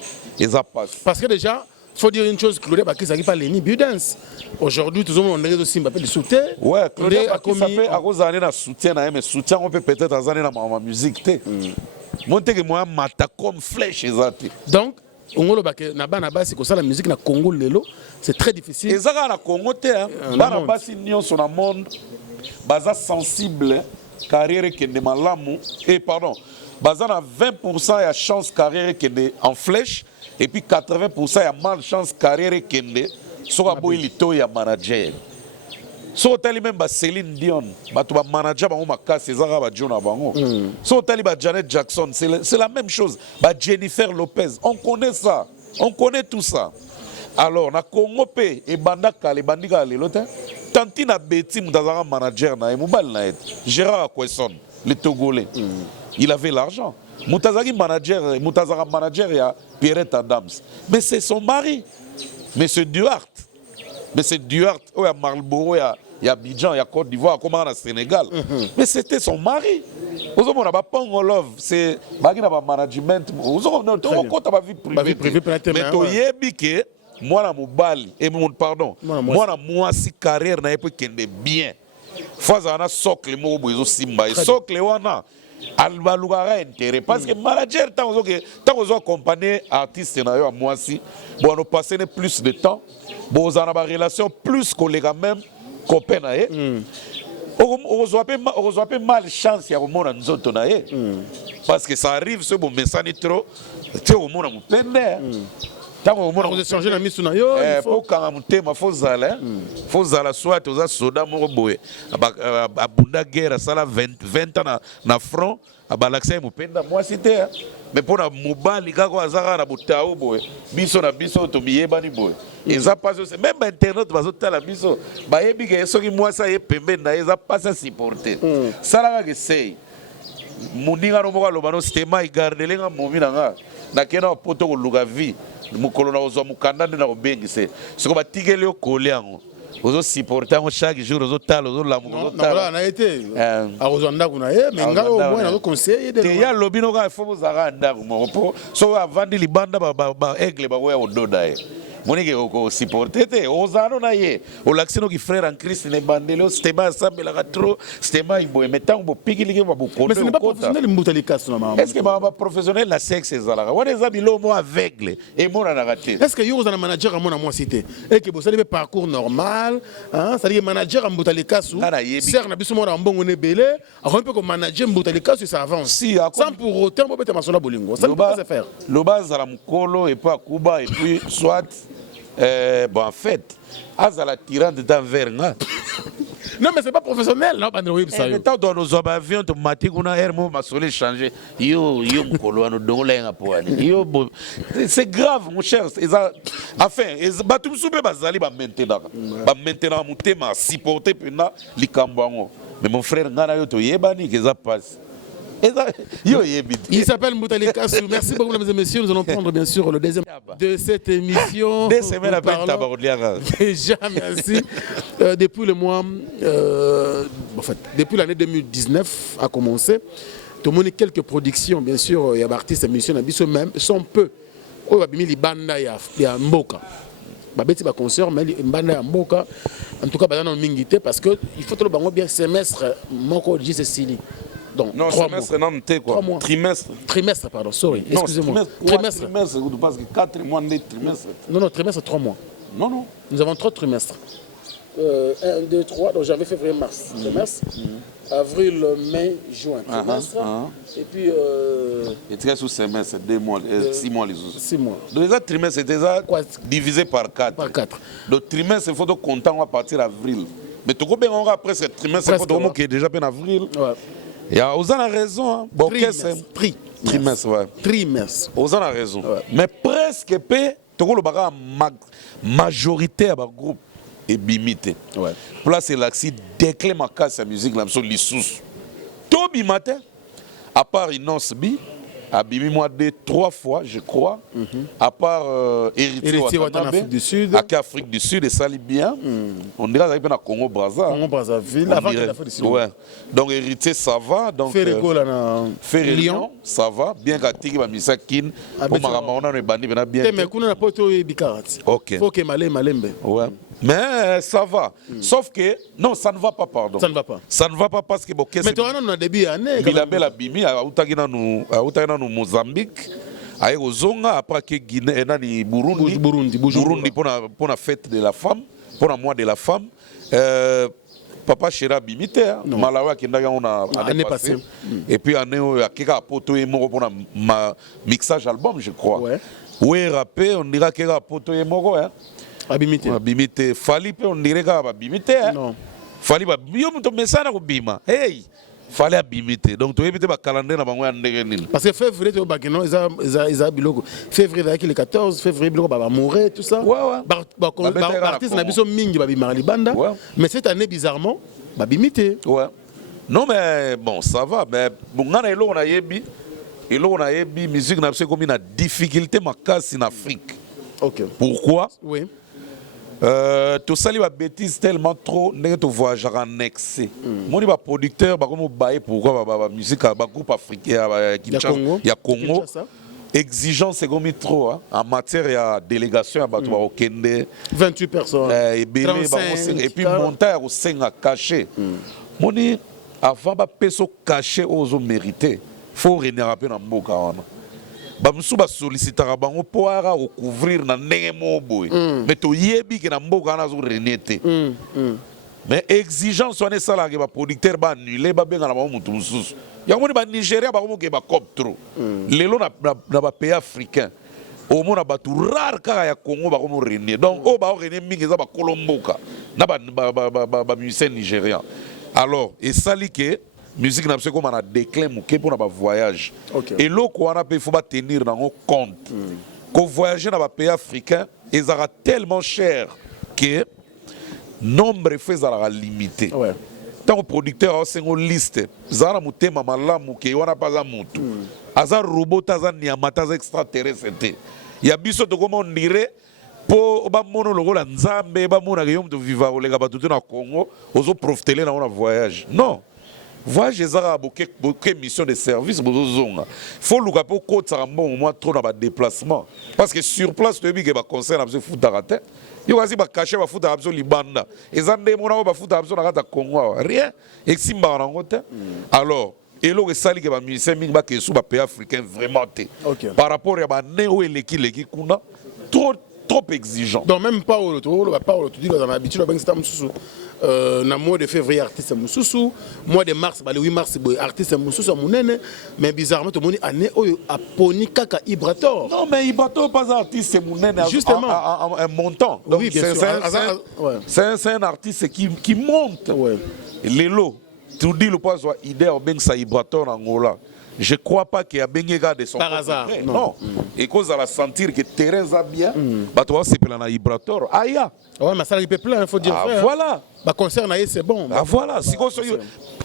Parce que déjà, il faut dire une chose, Claudia Bakis n'a pas Leni Budens. Aujourd'hui, tout le monde a soutien. Ouais, Claudia Bakis a cause d'un soutien, mais soutien on peut peut-être avoir dans ma musique. Monter que moi mata comme flèche exact. Donc, on a que la musique na Congo lelo, c'est très difficile. Et ça na Congo te hein. Bana basi nion sur le monde, baza sensible carrière qui est malamu et pardon, baza na 20% ya chance carrière qui est en flèche. Et puis 80% ya malchance carrière kende soka boy lito ya manager. So tali même ba Céline Dion, ba to ba manager bango makasi ezaka ba Jona bango. So tali ba Janet Jackson, c'est la même chose. Ba Jennifer Lopez, on connaît ça. On connaît tout ça. Alors na Congo pe e banda kale bandika lelo te. Tanti na beti mutazaka manager na e mobile na et. Gérard Kwesson, le Togolais. Il avait l'argent. Moutazaki manager, Moutazaka manager, il y a Pierrette Adams. Mais c'est son mari, Monsieur Duarte. Monsieur Duarte, il y a Marlboro, il y a Abidjan, il y a Côte d'Ivoire, comme au Sénégal. Mais c'était son mari. Vous avez pas Pongo Love, c'est un management. Vous avez vie privée. Mais tu y es moi la mobali et mon pardon. Moi la moi si carrière n'a pas qu'elle est bien. Fois on a socle mo bozo simba. Socle wana. Albalugara intérêt parce que manager tant que accompagner artiste na yo moi si bon on passer plus de temps bon on a une relation plus collègue même copain na on reçoit pas mal chance ya komona nzoto na ye parce que ça arrive ce bon messani trop tu au mona mupende tango mona vous échanger na misu na yo faut quand mutema faut zala soit oza soda moko boye abunda guerre sala 20 ans na front abalaxé mupenda moi c'était mais pour na mobali kako azaka na butao boye biso na biso to biyebani boye eza pas même internet bazotala biso bayebi ke soki moi ça ye pembeni na eza pas ça supporter sala ka sei muninga no moko lobano sistema igardelenga momi nanga na kena poto ko luga vie mukolo na ozo mukanda na obengise siko batigeli okole yango ozo supporter yango chaque jour ozo tala ozo lamu ozo tala na été azo ndako na ye mais nga au moins na conseiller de ya lobino ka fo bozaka ndako moko so avandi libanda ba aigle ba ya ododa ye monike ko supporter te ozano na ye o laksino ki frère en Christ ne bandelo stema sambela ka trop stema ibo metango bo pikilike ba bo mais ce n'est pas professionnel mbutali kaso na mama est-ce que ba professionnel la sexe ezalaka wana eza bilomo aveugle et mona na raté est-ce que yo ozana manager à moi cité et que bosali be parcours normal hein ça dit manager mbutali kaso ser na biso mona mbongo ne belé a peu ko manager mbutali kaso ça avance si sans pour autant bo beta masola bolingo ça ne peut pas se faire le bas za la mukolo et pas kuba et puis soit bon, en fait, Azala tirant dedans vers nga. Non, mais c'est pas professionnel, non, pas de ça. Mais tant dans nos avions, tu m'as dit qu'on a un mot, ma soleil changé. Yo, mkolo, nous donnons un poil. Yo, c'est grave, mon cher. Enfin, batum soube bazali ba maintenant. Ba maintenant, mon thème a supporté pena likambango. Mais mon frère, ngana yo to yebani que ça passe. Il s'appelle Moutali Kassou. Merci beaucoup, mesdames et messieurs. Nous allons prendre bien sûr le deuxième de cette émission. Des semaines après déjà, merci. Depuis le mois, en fait, depuis l'année 2019 a commencé. Tout le monde a quelques productions, bien sûr. Il y a des artistes et musiciens qui même sont peu. Il y a Banda, il y a Mboka. babeti ba concert mais mbanda ya mboka en tout cas bazana mingité parce que il faut tolo bango bien semestre moko dit Cécilie. Donc non, 3 semestre mois. non t'es quoi 3 mois. Trimestre, pardon, sorry, non, excusez-moi. trimestre parce que 4 mois de trimestre. Non, trimestre 3 mois. Non. Nous avons 3 trimestres. 1, 2, 3, donc janvier, février, mars. Trimestre. Avril, mai, juin. Trimestre. Et puis. Et tu sous semestre, 2 mois, 6 mois les autres. 6 mois. Donc les trimestres, c'est déjà divisé par 4. Par 4. Le trimestre, il faut compter à partir d'avril. Mais tu comprends bien, après ce trimestre, il faut qu'il y ait déjà bien avril. Ouais. Il y a aux a raison. Hein. Bon, Trimestre, ouais. Trimestre. Aux a raison. Ouais. Mais presque peu, tu vois, la majorité du groupe est bimité. Ouais. Là, c'est l'accès déclin ma casse la musique, là, sur les sous. Tout bimate, à part Inonce Bi, à Bimi moi 2-3 fois, je crois, à part Héritier Watanabe, Afrique du Sud. à Afrique du Sud, et ça lit bien. On dirait qu'il y a Congo Brazza. Congo Brazzaville, avant qu'il l'Afrique du Sud. Ouais. Donc Héritier, ça va. Donc Ferrego, là, dans Lyon, ça va. Bien qu'Atiki va misa kin. Pour Maramona, on est banni, bien. Mais qu'on n'a pas tout Bikarat. Ok. Faut que Malembe. Ouais. Mais ça va. Sauf que, non, ça ne va pas, pardon. Ça ne va pas. Ça ne va pas parce que... Mais tu as un début d'année. Il a bel abimi, à Mozambique, à Ozonga, après que Guinée, et Burundi, pour la fête de la femme, pour le mois de la femme. Papa Chéra Bimite, Malawa qui n'a pas année passée. Et puis année où il y a quelqu'un poto et mort pour un mixage album, je crois. Ouais. Oui, rappé, on dira qu'il y a poto et mort, hein. Abimite. Fali pe on dirait que abimite. Non. Fali ba yo muto mesana ko bima. Hey. Fali abimite. Donc tu éviter ba calendrier na bango ya ndenge nini. Parce que février to ba keno isa biloko. Février avec le 14, février biloko ba mourir tout ça. Ouais. Ba artiste na biso mingi ba bima libanda. Mais cette année bizarrement ba bimite. Ouais. Non mais bon, ça va mais ngana elo na yebi. Elo na yebi musique na comme une difficulté makasi en Afrique. OK. Pourquoi? Oui. Tout ça, les bêtises tellement trop, n'est que voyageur en excès. Moi, les producteurs, comme bailler pourquoi la musique, le groupe africain, il y a Congo. Exigence, c'est comme trop en matière de délégation, il y a Okende. 28 personnes. Et puis monter au sein à cacher. Moi, avant de peso cacher aux hommes mérités, il faut rénéraper dans le mot. Bamsu ba sollicitera bango poara o couvrir na ndenge mo boy mais to yebi ke na mboka na zo renete mais exigence on est ça là que ba producteur ba annuler ba benga na ba mutu mususu ya moni ba Nigeria ba ko ke ba cop trop lelo na ba pays africain au mona ba tout rare ka ya Congo ba ko mo renier donc o ba o renier mingi za ba kolomboka na ba musicien nigérian alors et ça li que musique n'a pas comme un déclin pour un voyage. Okay. Et là, il faut tenir dans compte que voyager dans un pays africain est tellement cher que le nombre de fois est limité. Ouais. Tant que producteur a une liste, zara mutema malamu ke wana pas mutu. Azar robot azar niamata extraterrestre. Il y a biso de comment on dirait pour ba mono logo la nzambe ba mona ke yom to vivre au lega batutu na Congo, ozo profiter na un voyage. Non. Voyage ezara beaucoup mission de service bozozonga. Faut luka po ko tsamba au moins trop na déplacement parce que sur place tu que ba concert na se futa raté. Yo kasi ba cacher ba futa abso libanda. Ezande mona ba futa abso na kata Congo. Rien. Eximba na ngote. Alors et là, c'est que les musiciens qui sont pays africains vraiment par rapport à la néo et l'équipe trop exigeant. Donc même pas au tu dis dans l'habitude na mois de février artiste mususu, mois de mars le 8 mars artiste mususu munene mais bizarrement tout le monde année a poni kaka Ibrator. Non mais Ibrator pas artiste munene justement un montant. Donc oui, c'est un artiste qui monte. Ouais. Les lots tu dis le pas soit idée au ben ça Ibrator en Angola. Je ne crois pas qu'il y a bien de son par hasard. Non. Et cause à la sentir que Thérèse a bien, bah toi c'est plein à Ibrator. Aïe. Ouais, mais ça il peut plein, il faut dire. Ah voilà. Bah concert naïe c'est bon. Ah voilà. Si vous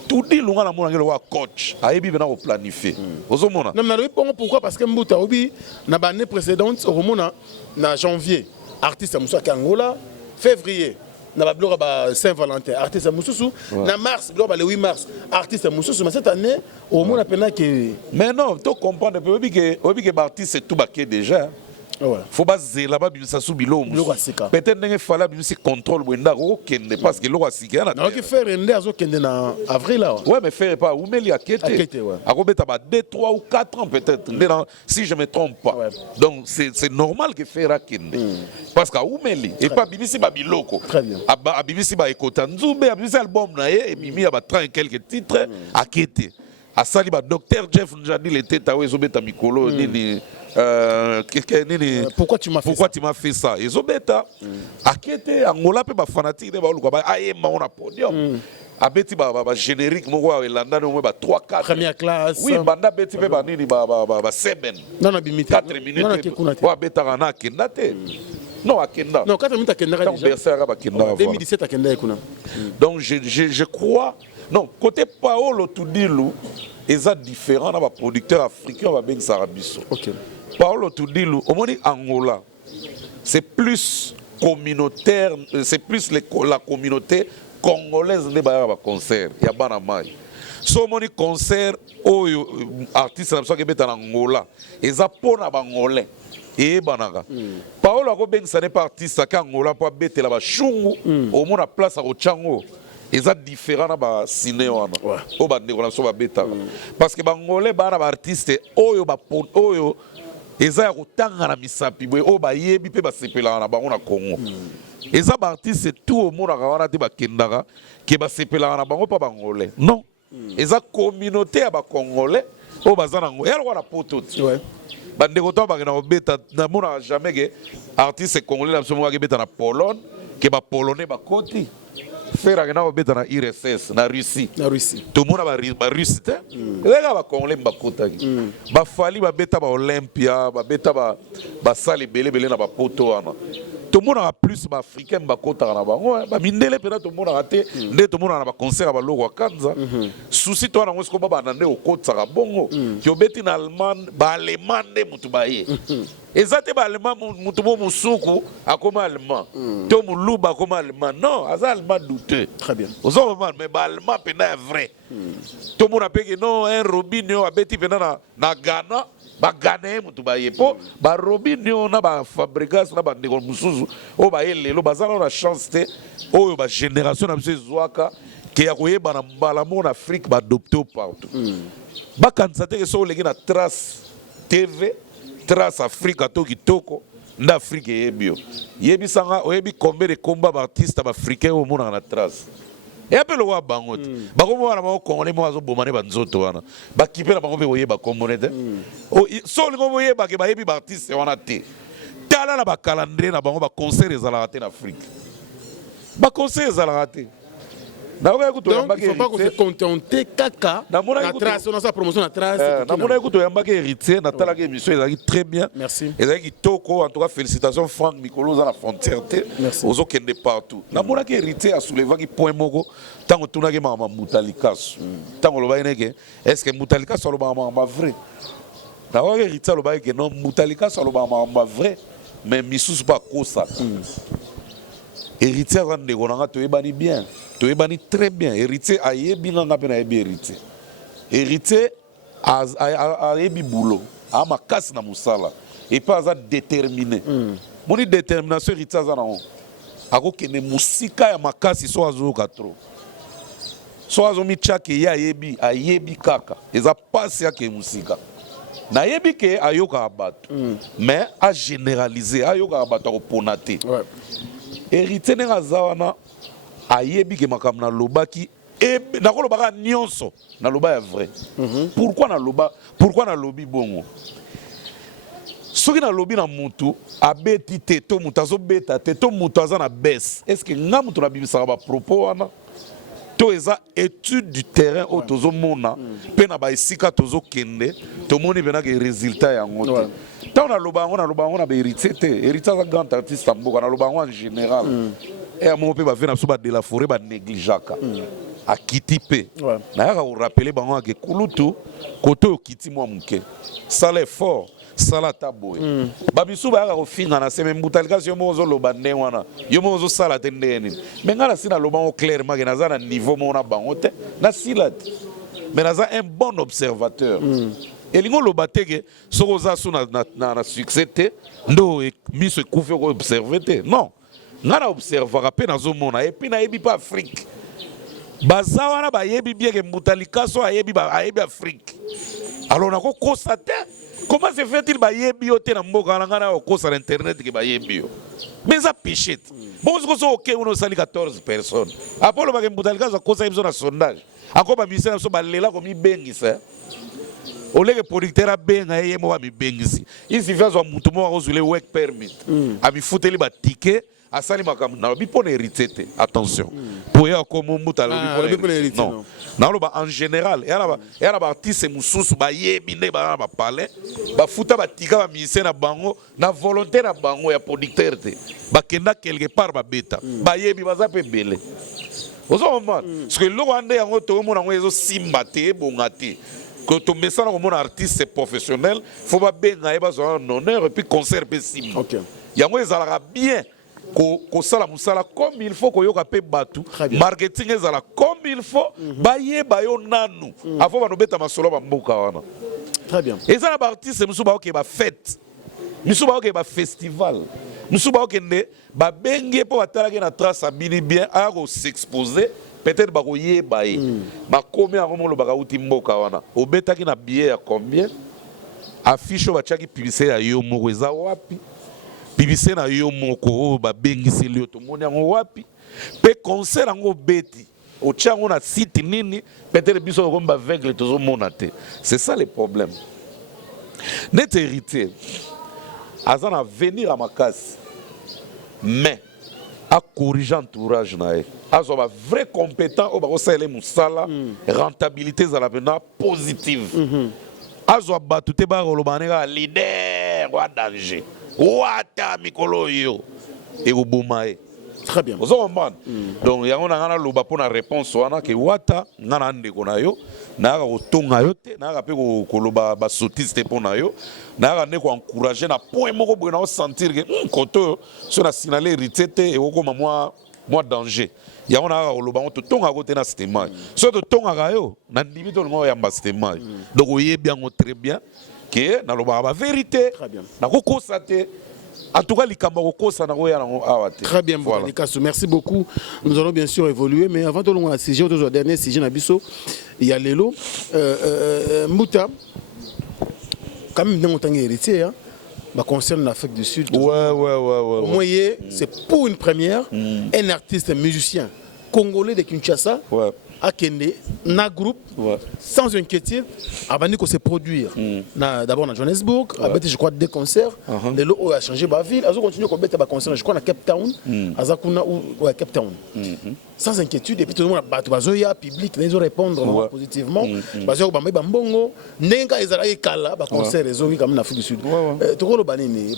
tout dit l'on a mon angelo coach. Aïe bien au planifier. Vous mona. Non mais pourquoi parce que Mbuta Obi na l'année précédente au mona na janvier artiste Moussa Kangola, février na ba Saint-Valentin artiste mususu na mars le 8 mars artiste mususu mais cette année au moins a peine que mais non tu comprends depuis que artiste c'est tout baqué déjà faut bazela ba bimisa su bilo peut-être ndenge fala bimisi contrôle bwenda ko kende parce que loko asika na donc faire rende azo kende na avril là ouais mais faire pas ou meli akete akobeta ba 2 3 ou 4 ans peut-être si je me trompe pas donc c'est normal que faire akende parce que ou meli et pas bimisi ba biloko très bien bimisi ba ekota nzube bimisi album na ye et mimi ba 30 quelques titres akete asali ba docteur Jeff Njadi l'été tawe ezobeta mikolo nini pourquoi tu m'as fait ça ezobeta akete angola pe ba fanatique de ba luka ba ayema on a podium abeti ba générique moko elanda no ba 3 4 première classe oui banda beti pe ba nini ba 7 non na bimité 4 minutes wa beta kana kenda te non akenda non 4 minutes akenda déjà 2017 akenda kuna donc je crois non côté Paolo Tudilu eza différent na ba producteur africain ba ben sarabiso OK Paolo Tudilu, au moins Angola, c'est plus communautaire, c'est plus la communauté congolaise de ba concert. Il y a banamai. So moni concert o artiste na so ke beta na Angola, eza pona bangolais. Et bananga. Paolo a ben ça n'est pas artiste ka Angola pour beta la ba chungu, au moins la place à Ochango. Eza différent na ba ciné wana. O ba ndeko na so ba beta. Parce que bangolais ba na ba artiste oyo eza ya kotanga na misapi boye o bayebi pe basepelaka na bango na Congo eza baartiste tout omonaka wana te bakendaka ke basepelaka na bango mpa bangolais non eza communauté ya bacongolais oyo baza nango eyaloko na poto ti bandeko to bakenda kobeta namonaka jamais ke artiste congolais na biso moko akebeta na Pologne ke bapolonais bakoti faire akenda kobeta na IRSS na Russie tomona barusse te ezaka bacongolais bakotaki bafali babeta baolympia babeta basala ebelebele na bapoto wana tomonaka plus baafricain bakotaka na bango bamindele mpena tomonaka te nde tomonaka na baconcert ya baloko ya kanza susi to wana yango sikoyo babanda nde okotisaka bongo kiobeti na allemagne baallemand nde motu baye eza te baallemand motu bo mosuku akoma allemand to moluba akoma allemand non aza allemand douteux ozomona mais baallemand mpena ya vrai tomona peke non un robinio abeti mpena na Ghana bagane mutu baye po ba robinio na ba fabrikas na ba ndeko musuzu o ba lelo bazana na chance te oyo ba génération na biso ezwaka ke ya koyeba na mbala mo na Afrique ba adopté partout ba kanisa te so leki na Trace TV Trace Afrique to kitoko nda Afrique yebio yebi sanga oyebi combien de combat ba artiste ba africain o mona na Trace et après le roi bangot bakomo wana ba congolais mo azo bomane ba nzoto wana ba kipe na bango be oyeba congolais te o so lingo boyeba ke ba yebi ba artiste wana te tala na ba calendrier na bango ba concert ezala te na Afrique ba concert ezala te donc il faut pas qu'on se contenter kaka na Trace on a sa promotion na Trace na mona écoute yambaki héritier na tala ke émission ezali très bien merci ezali kitoko en tout cas félicitations Franck Mikolo za la frontière te ozo kende partout na mona ke héritier a soulevaki point moko tango tunaki mama Mutalikasu tango loba neke est-ce que Mutalikasu loba mama vrai na wa héritier loba ke non Mutalikasu loba mama vrai mais misusu pas kosa héritier rande konanga to ebani bien to ebani très bien héritier ayebi nganga pe na yebi héritier ayebi boulot a makasi na musala et pas aza déterminé moni détermination héritier aza nango akokende musika ya makasi so azoyoka trop so azomitya ye ayebi kaka eza pasi yake musika nayebi ke ayokaka bato mais agénéraliser ayokaka bato akopona te héritier ndenge aza wana ayebi ke makambo nalobaki nakolobaka nyonso naloba ya vrai pourquoi nalobi bongo soki nalobi na mutu abeti te to mutu azobeta te to mutu aza na bese estce nga mutu nabibisaka bapropos wana to eza étude du terrain oyo tozomona mpe na baesika tozokende tomoni mpenaka résultat yango te ntango naloba yango na baheritier te héritier aza grand artiste ya mboka naloba yango en général eya moko mpe bave na biso badela forêt banégligeaka akiti mpe nayaka korapele bango ake kulutu kote oyo okiti mwa moke sala effort sala ata boye babisu bayaka kofinga na seme Mutalikasu yo moko ozoloba ndenge wana yo moko ozosala te ndenge nini me ngai nasi naloba ngo clairement ke naza na niveau moko na bango te nasila te mais naza un bon observateur elingo loba teke soko oza so na succès te ndo miso ekufi okoobserve te non nga na observaka mpe nazomona epuis nayebi mpe afrique baza wana bayebi bieke Mutalikaso ayebi afrique alors nakokosa te comment se fait-il bayebi yo te na mboka wana nga na okosa na internet ke bayebi yo mais eza péché te bongoso oke una osali 14 personnes apolo bake Mutalikaso akosa ye biso na sondage ako bamisien na biso balela komibengisa oleke producteur abenga ye mo bamibengisi isuffit azwa mutu moko akozwile work permit amifuteli batike asali makambo nalobi mpo na hérité te attention po ye akomo mutu alobi mpo na hérité non naloba en général eya na baartiste mosusu bayebi nde baa na bapale bafuta batika bamisien na bango na volonté na bango ya producteur te bakenda quelque part babeta bayebi baza mpe ebele ozomona parce que eloko ande yango tokomona yango ezosimba te ebonga te que tu mets ça dans mon artiste professionnel, il faut pas bien un honneur et puis concert peut simba. OK. Yango ezalaka bien ko sala musala comme il faut ko yoka pe batu. Marketing ezala comme il faut baye bayo nanu. Avant ba nobeta masolo ba mboka wana. Très bien. Et ça la artiste musuba ok ba fête. Musuba ok ba festival. Musuba ok ne ba benge po batalaki na trace abini bien a ko s'exposer. Peut-être bakoye baye bakomi akomo lo bakauti mboka wana obetaki na billet ya combien affiche bachaki publicité ya yo moko eza wapi publicité na yo moko o babengisi lio to moni yango wapi pe concert yango beti ochango na site nini peut-être biso ko mba vaincre tozo mona te c'est ça le problème net héritier azana venir à makasi mais à corriger entourage na ye azo ba vrai compétent o ba ko sala musala rentabilité za la pena positive azo batu te ba kolobaneka leader wa danger wata mikolo yo e ko bomae très bien ozo comprendre donc yango na ngana loba pona réponse wana ke wata ngana ndeko na yo na ka kotonga yo te na ka pe ko loba ba sotiste pona yo na ka ne ko encourager na point moko boye na o sentir que koto so na signaler hérité te e ko moi danger yango na ka loba on to tonga ko te na système so to tonga ka yo na ndimi to ngo ya ba système donc oye bien très bien que na loba ba vérité na ko kosater. En tout cas, très bien, voilà. Merci beaucoup. Nous allons bien sûr évoluer, mais avant de nous à sujet, au dernier sujet, il y a Lélo. Mouta, quand même, dans le héritier, hein, concerne l'Afrique du Sud. Ouais. Au moyen, c'est pour une première, un artiste musicien congolais de Kinshasa. Ouais. À Kende, na groupe, sans inquiétude, avant de se produire. D'abord à Johannesburg, je crois 2 concerts. De l'eau a changé ma ville. Ils ont continué à faire des concerts, je crois, à Cape Town. À Cape Town. Sans inquiétude, et puis tout le monde a public, ils ont répondre positivement. Parce que Bambongo, Nenga Ezraï Kala, concert, ils ont vu comme en Afrique du Sud.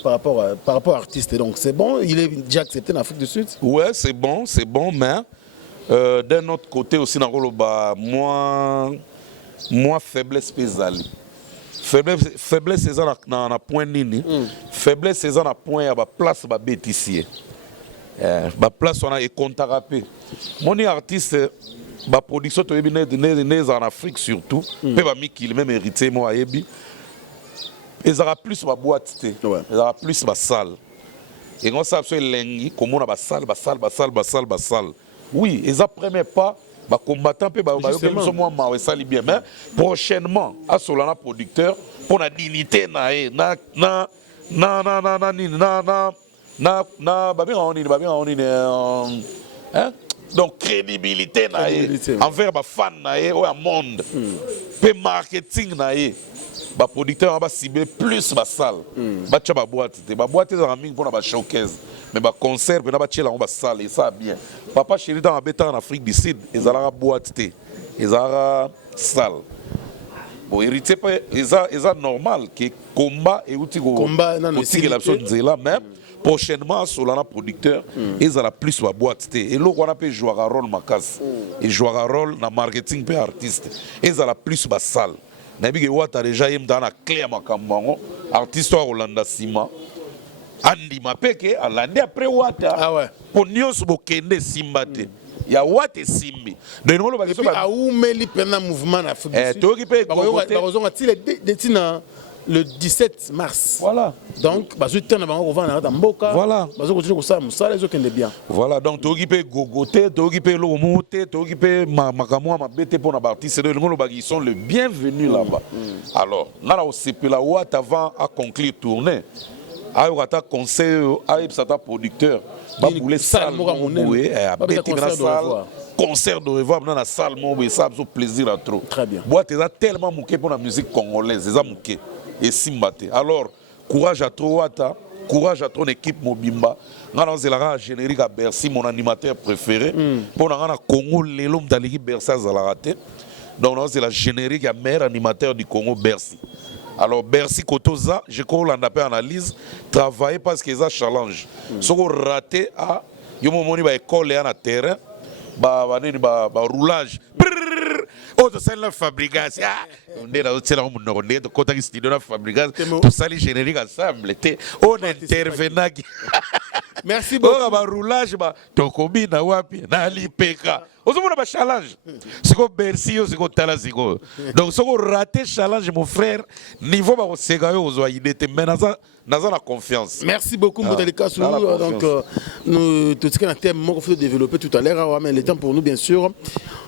Par rapport à artiste, donc c'est bon, il est déjà accepté en Afrique du Sud. Ouais, c'est bon, mais. D'un autre côté aussi moi faiblesse pesali faiblesse c'est ça na point nini faiblesse c'est ça na point ya ba place ba béticier ba place on a et contarapé mon artiste ba production to yebi ne en Afrique surtout pe ba mikili même héritier moi yebi ils aura plus ba boîte té ils aura plus ba salle et on ça absolument lengi comme on a ba salle oui, ils ont premier pas, bah combattant peut bah moi bien, mais prochainement à Solana producteur pour la dignité donc crédibilité envers bah fan au monde, peu marketing bah producteur va cibler plus bah salle, bah tu boîte ils mis pour la showcase. Mais bah concert ben ba tchela on ba salle et ça bien papa chéri dans en Afrique du Sud ils ont boîte té ils ont salle bon héritier pas ils ont normal que combat et outil combat non que l'absence de là même prochainement Solana producteur ils ont plus ba boîte té et l'autre on a peut jouer un rôle makas et jouer un rôle dans marketing pe artiste ils ont plus ba salle na bi que wata déjà yem dans la clé makambango artiste Rolanda Sima andima peke alandi après wata Ah ouais. po nyonso bokende simba te ya wata simbi donc ngolo Et baliso puis aumeli pendant mouvement na Afrique du Sud. toki pe gogote Bazonga le 17 mars. voilà Donc bazu tena bango vana na mboka. Voilà. Bazo continuer ko ça musala ezo kende bien. voilà donc toki pe gogote toki pe lo mote toki pe makamwa mabete pour na artiste de ngolo baki sont le bienvenu là-bas alors ngala osepela wata avant à conclure tournée ayo kata conseil ayo sata producteur ba boule salle mo boué abeti na salle concert de revoir dans la salle mo et ça so plaisir à trop Très bien. boîte est tellement mouké pour la musique congolaise ça mouké et simbate alors courage à trop wata courage à ton équipe Mobimba ngana zelaka générique à Bercy mon animateur préféré pour na Congo lelo mdaliki Bercy za raté donc c'est la générique à meilleur animateur du Congo Bercy. Alors Bercy Kotoza, je crois qu'on a fait analyse, travailler parce que ça challenge. Si on raté à, il y a un moment où école est en terrain, roulage. Oh, c'est la fabrication. On est dans le côté studio la fabrication. Tout ça les génériques ensemble. On intervenant. Merci beaucoup. Oh, roulage, tokobi na wapi na lipeka. Ozomona ba challenge. Siko Bercy, siko tala siko. Donc siko raté challenge mon frère, niveau ba oseka yo ozo idée mais naza la confiance. Merci beaucoup Modelika Sou. Donc nous tout ce qu'on a thème qu'on faut développer tout à l'heure mais le temps pour nous bien sûr.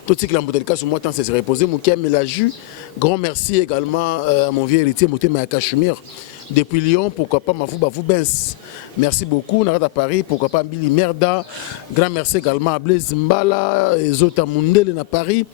Tout ce que la Modelika Sou moi temps c'est se reposer Moukem et la jus. Grand merci également à mon vieux héritier Motema Cachemire. Depuis Lyon, pourquoi pas Mavouba Benz. Merci beaucoup, Narada à Paris, pourquoi pas Billy Merda. Grand merci également à Blaise Mbala, Zota Mundele à Paris.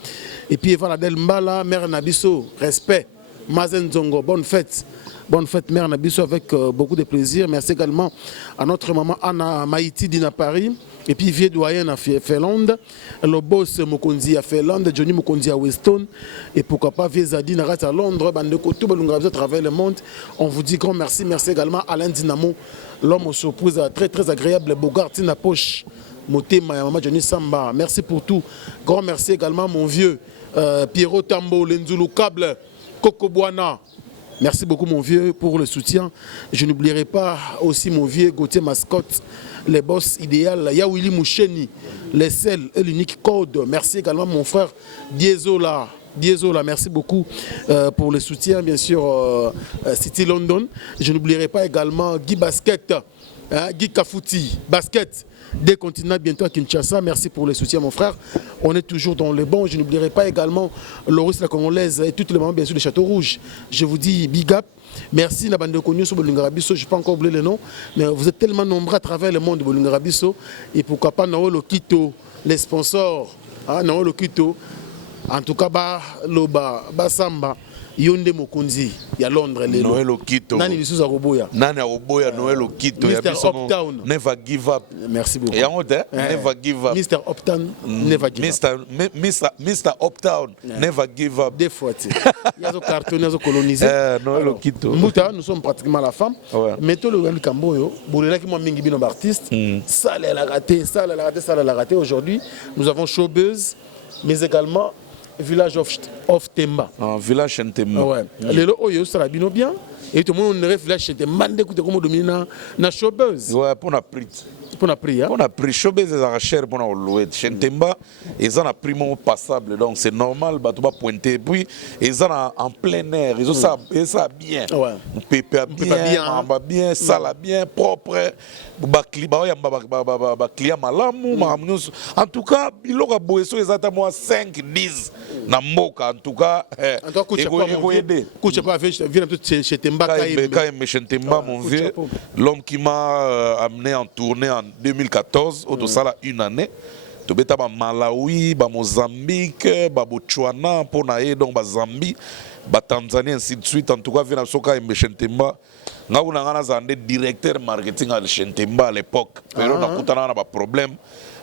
Et puis Eva Del Mbala, Mère Nabiso, respect. Mazen Zongo, bonne fête. Bonne fête, Mère Nabiso, avec beaucoup de plaisir. Merci également à notre maman Anna Maïti Dina Paris. Et puis vieux doyen à Finlande, le boss Mokonzi à Finlande, Johnny Mokonzi à Weston, et pourquoi pas vieux Zadi Narat à Londres, Bandeko, tout le monde à travers le monde. On vous dit grand merci. Merci également à Alain Dinamo, l'homme aux surprises très très agréable, Bogart Tina Poche, Motema, maman Johnny Samba. Merci pour tout. Grand merci également mon vieux Pierrot Tambo, Lenzulu Cable, Coco Buana. Merci beaucoup mon vieux pour le soutien. Je n'oublierai pas aussi mon vieux Gauthier Mascotte, les boss idéal, Yawili Moucheni, les sels et l'unique code. Merci également mon frère Diesola. Diesola, merci beaucoup pour le soutien, bien sûr, City London. Je n'oublierai pas également Guy Basket, Guy Kafouti, Basket, des continents bientôt à Kinshasa. Merci pour le soutien, mon frère. On est toujours dans le bon. Je n'oublierai pas également Loris la Congolaise et toutes les membres, bien sûr, de Château Rouge. Je vous dis big up. Merci Nabande Konyo sur Bolingarabiso. Je n'ai pas encore oublié le nom, mais vous êtes tellement nombreux à travers le monde de Bolingarabiso. Et pourquoi pas Noël Okito, les sponsors, Noël Okito. En tout cas, Loba, Samba. Yonde Mokonzi, il y a Londres. Noël Okito. Nani Lisuza Roboya. Nani Roboya, Noël Okito. Mr. Uptown. Never give up. Merci beaucoup. Et en haut, never give up. Mr. Uptown, never give up. Mr. Uptown, never give up. Des fois, il y a des cartons, il y a des colonisés. Noël Okito. Mouta, nous sommes pratiquement à la femme. Mais tout le monde Kamboyo, Boulera qui m'a mis un artiste, ça elle a raté, ça elle a raté, ça elle a raté. Aujourd'hui, nous avons Showbuzz, mais également Village of Temba. Village Temba. Ouais. Les lots, oh, ça va bien. Et tout le monde on Village Temba. Écoutez comment dominer na Showbuzz. Ouais, pour la prise. Pour la prise. Pour la prise, Showbuzz est cher pour la louer. Temba, ils ont un prix passable, donc c'est normal, bah tu vas pointer. Puis ils ont en plein air, ils ont ça bien. Ouais. Pépé bien, ça bien, propre. Client malamu, en tout cas, il aura beau ils ont moi 5, 10 na mboka. En tout cas, écoute, pas chez Temba. Chez Temba, mon vieux, l'homme qui m'a amené en tournée en 2014, au total une année. Tu beta ba Malawi, ba Mozambique, ba Botswana, pour naïe donc ba Zambie, ba Tanzanie ainsi de suite. En tout cas, vient soka Mbechentemba. Nga una ngana zande directeur marketing à Chentemba à l'époque. Mais on a kutana na ba problème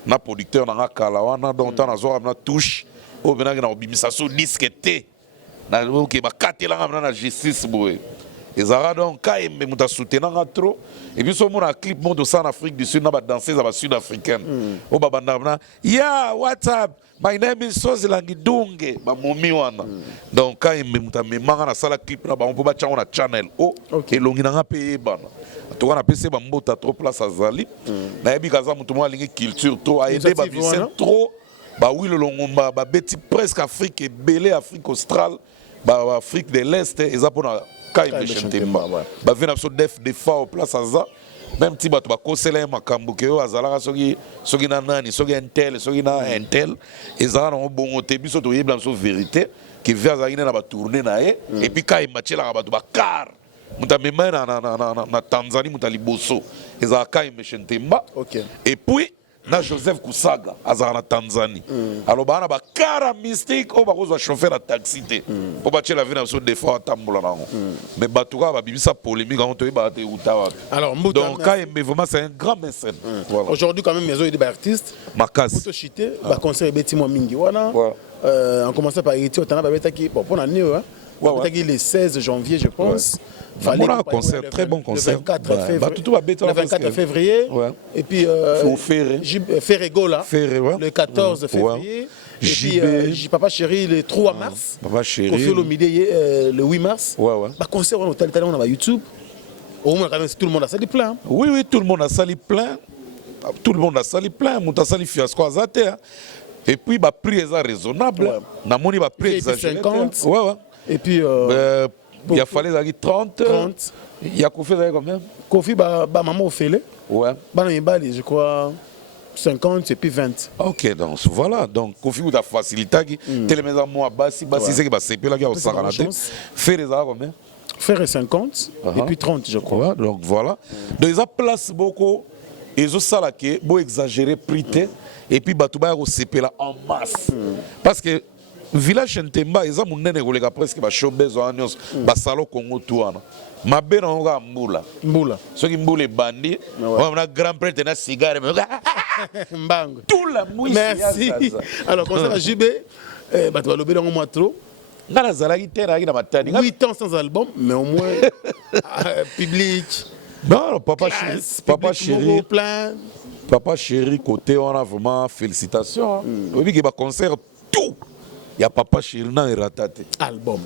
na producteur na kalawana donc on a zo na touche au bena na obimisa so disque T. Na ke ba katela na justice boy. Ezara donc KM muta soutenanga trop et puis so mona clip moto ça en Afrique du Sud na ba danseuse ba sud-africaine o ba bandana yeah what's up my name is Sozilangi Dunge ba momi wana donc KM muta memanga na sala clip na ba on peut ba chana channel o elongi na pe bana to wana pese ba mbota trop place azali na yebi kaza mutu mo alingi culture to aider ba musicien trop ba oui le longomba ba beti presque Afrique belé Afrique australe ba Afrique de l'Est eza pona Kaimbe Shentemba ba vena so def de fa place aza même ti bato ba kosela makambo ke yo azalaka soki na nani soki intel soki na intel ezala na bongo te biso to yebla so vérité que vers azalaki na ba tourner na ye et puis ka imachela bato ba car mutamema na Tanzanie mutaliboso ezala Kaimbe Shentemba et puis na Joseph Kusaga azala na Tanzanie alors bana ba car mystique o ba ko chauffeur na taxi te po ba tshela vina so defa tambola nango mais bato ka ba bibisa polémique on to ba te utawa alors donc Kaimbe vraiment c'est un grand mécène voilà. Aujourd'hui quand même maison des artistes Makas pour chiter ba concert beti mo mingi wana on commençait par Héritier otana ba betaki bon pour l'année hein betaki le 16 janvier je pense. Fallait un concert, très bon concert. Le 24 février. Et puis Ferregola. Le 14 février. Et puis Papa Chéri le 3 mars. Papa Chéri. Le 8 mars. Bah concert on a YouTube. Au moins quand même tout le monde a sali plein. Oui, tout le monde a sali plein. Tout le monde a sali plein. Monta sali fiasco azate. Et puis bah prix est raisonnable. Na moni bah prix exagéré. 50. Et puis il a fallu 30. Il y a Kofi combien? Kofi maman Ophélie. Ouais. Je crois 50 et puis 20. Ok, donc voilà. Donc Kofi a facilité. Télémaison moi Bassi c'est que bah c'est là qui a au Saranate. Faire les combien? Faire 50 et puis 30 je crois. Ouais, donc voilà. Donc ils ont place beaucoup. Ils ont ça là qui est beau exagérer prix et puis Batouba au CP là en masse. Parce que village Shentemba eza munene koleka presque ba showbiz onyos ba salo Congo tuana mabe na nga mbula soki mbula bandi on a grand prêtre na cigare mbango tout la mouille. Merci. Alors concert JB bato balobi ngo moi trop ngana zalaki terre na matani 8 ans sans album mais au moins public. Non, papa chéri plein. Papa chéri côté on a vraiment félicitations. On dit que ba concert tout. Il y a Papa Chéri na raté album.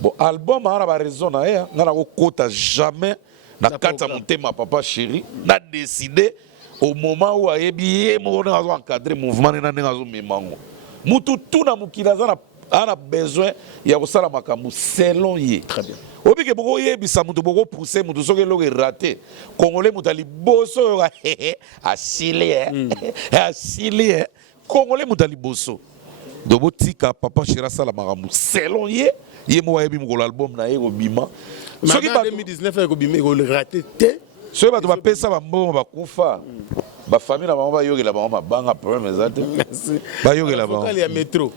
Bon album on a ba raison na ya ngana ko kota jamais na kata motema Papa Chéri na décidé au moment où ayebi mo na encadrer mouvement na ngazo memango. Mutu tout na mukila za na besoin ya ko sala makambu selon ye. Très bien. Obi ke boko yebisa mutu boko pousser mutu soki lo raté congolais mutali boso asile asile congolais mutali boso. Dobotika Papa Chéri sala makambu selon ye mo yebi mo l'album na ye ko bima soki ba 2019 ko bima ko raté te soki bato ba pesa ba mbongo ba kufa ba famille na bango ba yogela bango mabanga problème ezate ba yogela bango ya métro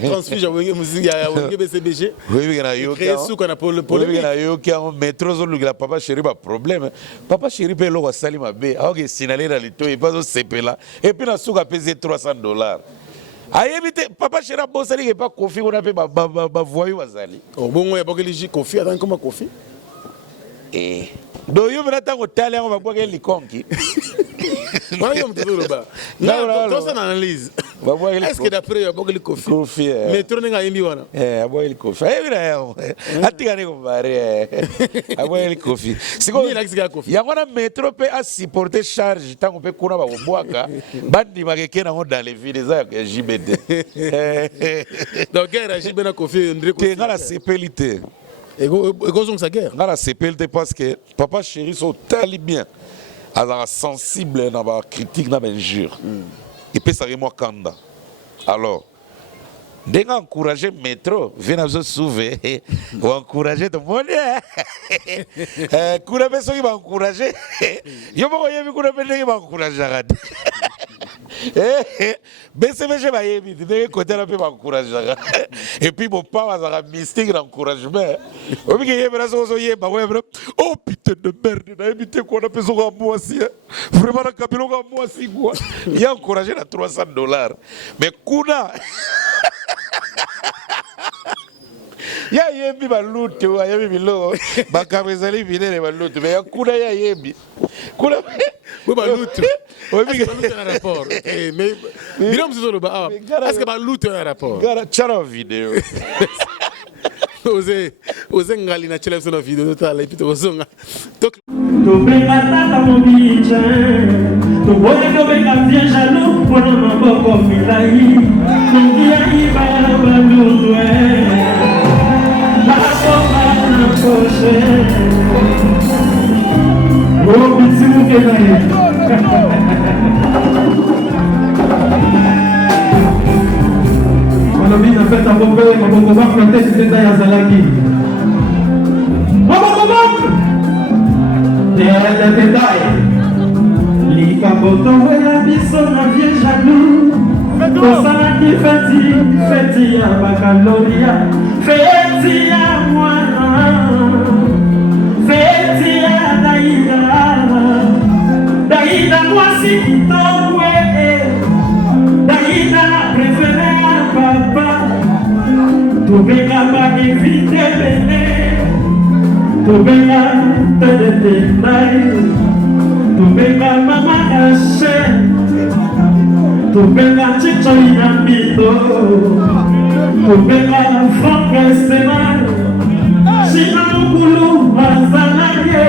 transfuge wenge musique ya wenge BCBG oui na yoka Yesu kana pour le problème na yoka métro zo lugela Papa Chéri ba problème Papa Chéri pe loko sali mabe aoke sinale na lito e pas zo sepela et puis na suka pese $300. Ayebite Papa Chéri bosali ke pas Kofi on a pe ba voyou bazali oh bongo ya bokeli Kofi attends comment Kofi do yo mena tango tali yango babwaka likonki moi yo mtolo ba na to ça analyse est-ce que d'après yo bokeli Kofi mais tourner nga yimbi wana abwaka Kofi ayebina yo atika ne ko bare abwaka Kofi siko ni lakisika Kofi yango na métro pe a supporter charge tango pe kuna ba bwaka bandi makeke na dans les villes za ya JBD donc guerre JB na Kofi André Kofi ngala sepelité Ego sa guerre. Dans la CPLT parce que Papa Chéri sont tellement bien, alors sensible dans la critique, dans l'injure. Et puis ça moi kanda. Alors, dès qu'on encourager métro, venez nous sauver ou encourager tout le monde. Kuna personne qui va encourager. Yo pas voyez kuna personne qui va encourager. BCBG va y aller, côté là peut m'encourager. Et puis mon père va mystique d'encouragement. Oh putain de merde, n'a évité qu'on a besoin de moi aussi. Vraiment la capello à moi aussi quoi. Il a encouragé à $300. Mais kuna ya yebi balutu ya yebi bilo bakamezali binene balutu mais kuna ya yebi kuna balutu oui mais balutu na rapport mais bilam zolo ba est-ce que balutu na rapport gara chara vidéo oze ngali na chela na vidéo tala epito ozonga Tobenga tata mon biche tobenga bien jaloux pour ma boko milai Ndia iba balundwe La sopa na poche Oh bitsi mukelaye On a mis en fait un bon père, on va planter cette taille à Zalaki. Likaboto wela biso na vie jaloux Kosalaki feti ya bakaloria Feti ya mwana Feti ya Daïda mwasi kitokwe Daïda préféré ya papa Tobenga ba évite bene Tobenga tedetendai Tobenga mama ashe Tobenga chicho inambito Tobenga frank estemari Shina mukulu azalanye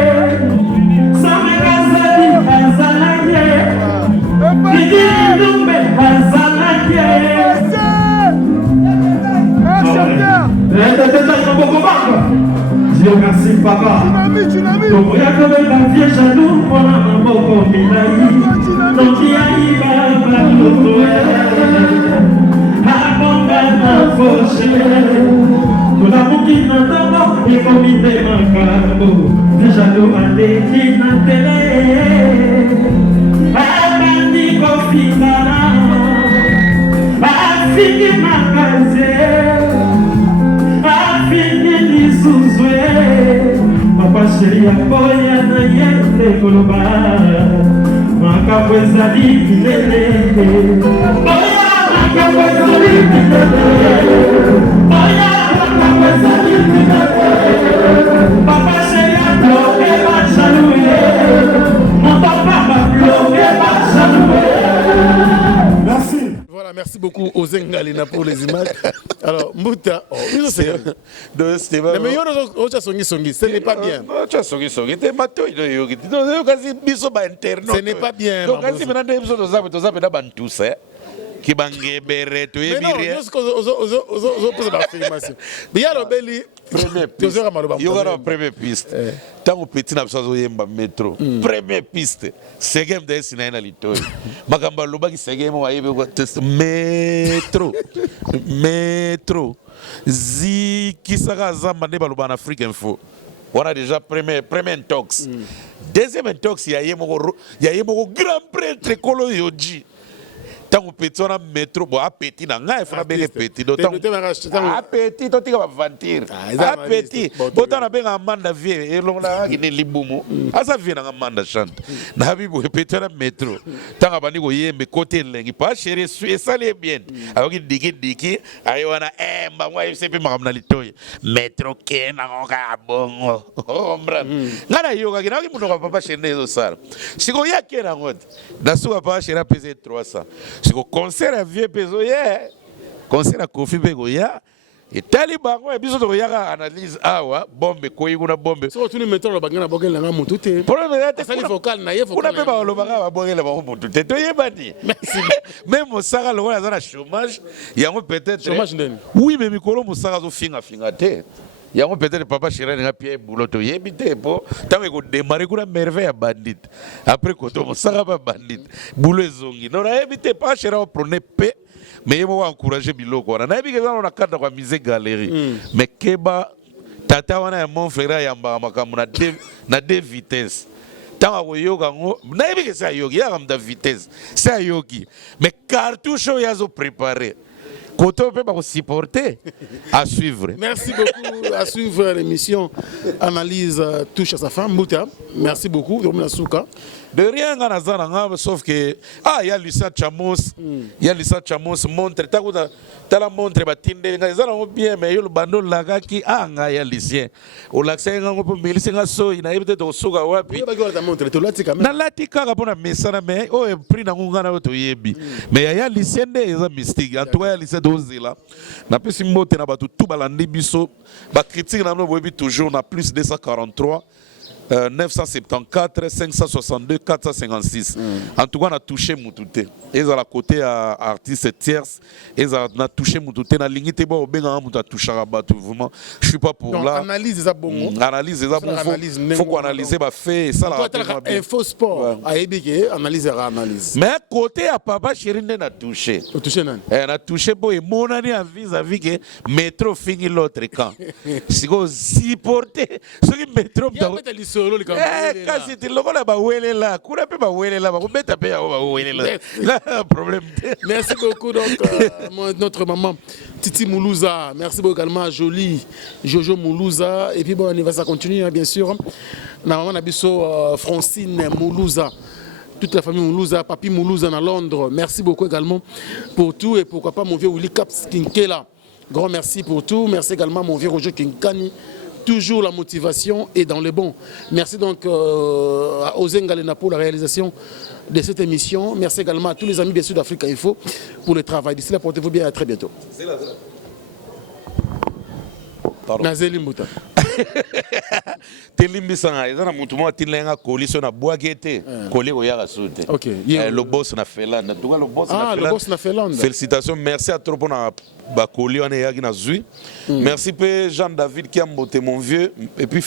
Samega zali azalanye Didi ndumbe azalanye Dieu merci papa. Comme ya comme la vie jaloux pour la maman milai. Donc il y a iba baluto. La bomba na foché. Pour la bouquine d'abord et comité macabo. Vie jaloux allez qui na télé. Abandi kofitana. Afiki makaze. Papa chéri akoya na yende koloba Makapo ezali bilele Oya makapo ezali bilele Oya makapo ezali bilele Papa chéri abloke ba jaloué Mon papa va bloquer ba jaloué Merci. Voilà, merci beaucoup aux Engalina pour les images. Alors, Mouta, c'est mais ce n'est pas bien. Ce n'est pas bien. Première piste. Tant que petit n'a pas yemba métro. Première piste. Segem de sinaina litoi. Makamba luba ki segem wa yebe ko test métro. Métro. Zi kisaka zamba ne baluba na Afrique Info. On a déjà premier intox. Deuxième intox ya yemo grand prêtre kolo yoji. Tant petit on a métro bo appétit na ngai fera bege petit do tant appétit to tika ba vantir appétit bo tant na benga manda vie e longa ine libumu asa vie na manda chante na habibu petit na métro tant bani ko yembe côté lengi pas chéri su sale bien ayoki diki ayo wana emba mwa sepe makamna litoy métro ke na ngoka bongo ombra ngana yoga kina ki muno papa chéri zo sala siko yake na ngoti dasuka pa chéri pese 300 siko concert à vieux peso yeah concert à Kofi Bego ya et talibango et biso to yaka analyse awa bombe koyi kuna bombe so tu ni mettons le bagana bogela nga mutu te problème ya te sali vocal na ye vocal kuna pe ba lo banga ba bogela ba mutu te to yebati merci même mosaka lo na za chômage yango peut-être chômage ndeni oui mais mikolo mosaka zo finga te yango peut-être papa chéri nga pierre bouloto yebite po tango ko démarrer kuna merveille ya bandit après ko to mosaka ba bandit boulot ezongi non yebite pas chéri au prôner paix mais il m'a encouragé biloko wana na yebike zana na cadre kwa musée galerie mais keba tata wana ya mon frère yamba makambo na deux vitesses tant ko yoga ngo na yebike sa yogi ya kamda vitesse sa yogi mais cartouche yazo préparer Koto peut pas supporter à suivre. Merci beaucoup à suivre l'émission Analyse touche à sa femme Mouta. Merci beaucoup de rien sauf que il y a Lucien Chamos, il y a Lucien Chamos montre tala montre batinde ngazana bien mais yo le bando laga ki nga ya Lucien o l'accès ngo po milisi nga so ina yebite to suka wapi na latika ka pona mesana mais o prix na ngana to yebi mais ya Lucien de eza mystique en tout cas ya Lucien dozila na pesi mote na batu tout balandi biso ba critique na no bobi toujours na plus 243 974 562 456. En tout cas, on a touché Moutouté. Ils ont la côté à artiste tierce. Ils ont touché Moutouté. Na ligne te bo benga Mouta toucher rabat vraiment. Je suis pas pour donc, là. analyse des abonnements. Analyse des abonnements. Faut qu'on analyse ba fait ça la. Info sport. Aébike analyse analyse. Mais côté à papa chéri n'a touché. Touché nan. Elle a touché pour mon année à vis-à-vis que métro finit l'autre camp. Si vous si portez ce qui métro kasi ti lokola ba wele la kura pe ba wele la ba ko beta pe ya ba wele la problème. Merci beaucoup donc notre maman Titi Moulouza, merci beaucoup également à Jolie Jojo Moulouza et puis bon on va ça continuer bien sûr. Na maman Nabiso Francine Moulouza. Toute la famille Moulouza, Papi Moulouza à Londres. Merci beaucoup également pour tout et pourquoi pas mon vieux Willy Caps Kinkela. Grand merci pour tout. Merci également à mon vieux Roger Kinkani. Toujours la motivation et dans les bons. Merci donc à Ozen Galena pour la réalisation de cette émission. Merci également à tous les amis bien sûr d'Africa Info pour le travail. D'ici là, portez-vous bien, à très bientôt. Nazeli Mouta. Telimbisanga ezana mutu mo tilenga coalition na boakete collé au yara soute. OK. Le boss na Finlande. En tout cas le boss na Finlande. Le boss na Finlande. Félicitations, merci à trop pour na ba collé on yaki na zui. Merci pe Jean David qui a mboté mon vieux et puis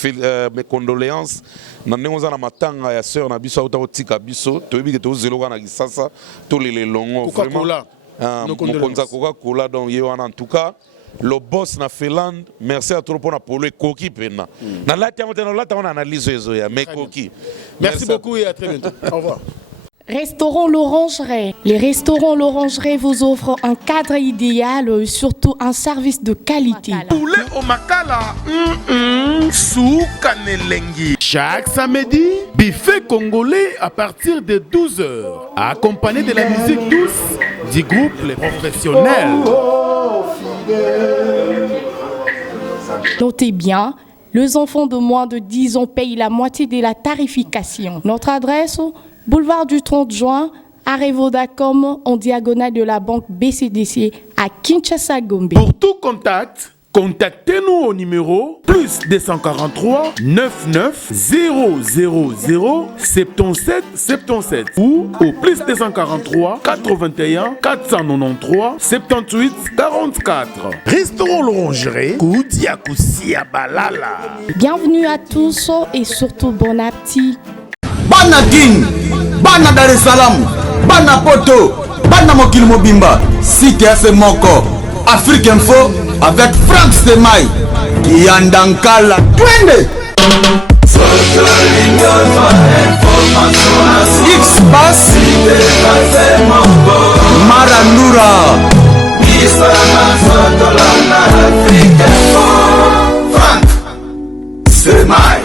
mes condoléances na ndengoza na matanga ya sœur na biso auta otika biso to yebi ke to zelo kana kisasa to lele longo vraiment. Mokonza Coca-Cola donc yewana en tout cas. Le boss na Finlande, merci à trop pour la polo et coquille pena. Na la on analyse mais coquille. Merci beaucoup et à très bientôt. Au revoir. Restaurant L'Orangerie. Les restaurants L'Orangerie vous offrent un cadre idéal, surtout un service de qualité. Poulet au makala, soukanelengi. Chaque samedi, buffet congolais à partir de 12h, accompagné de la musique douce du groupe Les Professionnels. Notez bien, les enfants de moins de 10 ans payent la moitié de la tarification. Notre adresse, boulevard du 30 juin, arrêt Vodacom, en diagonale de la banque BCDC à Kinshasa, Gombe. Pour tout contact, contactez-nous au numéro plus 243 99 000 77 77 ou au plus 243 81 493 78 44. Restaurant L'Orangerie, Koudia Koussia Balala. Bienvenue à tous et surtout bon appétit. Bana King, Bana Dar es Salaam, Bana Poto, Bana Mokil Mobimba, CTF Moko, Afrique Info avec Franck Stemai, Yandankala, Twende. X-Bass, Maranura, Franck Stemai.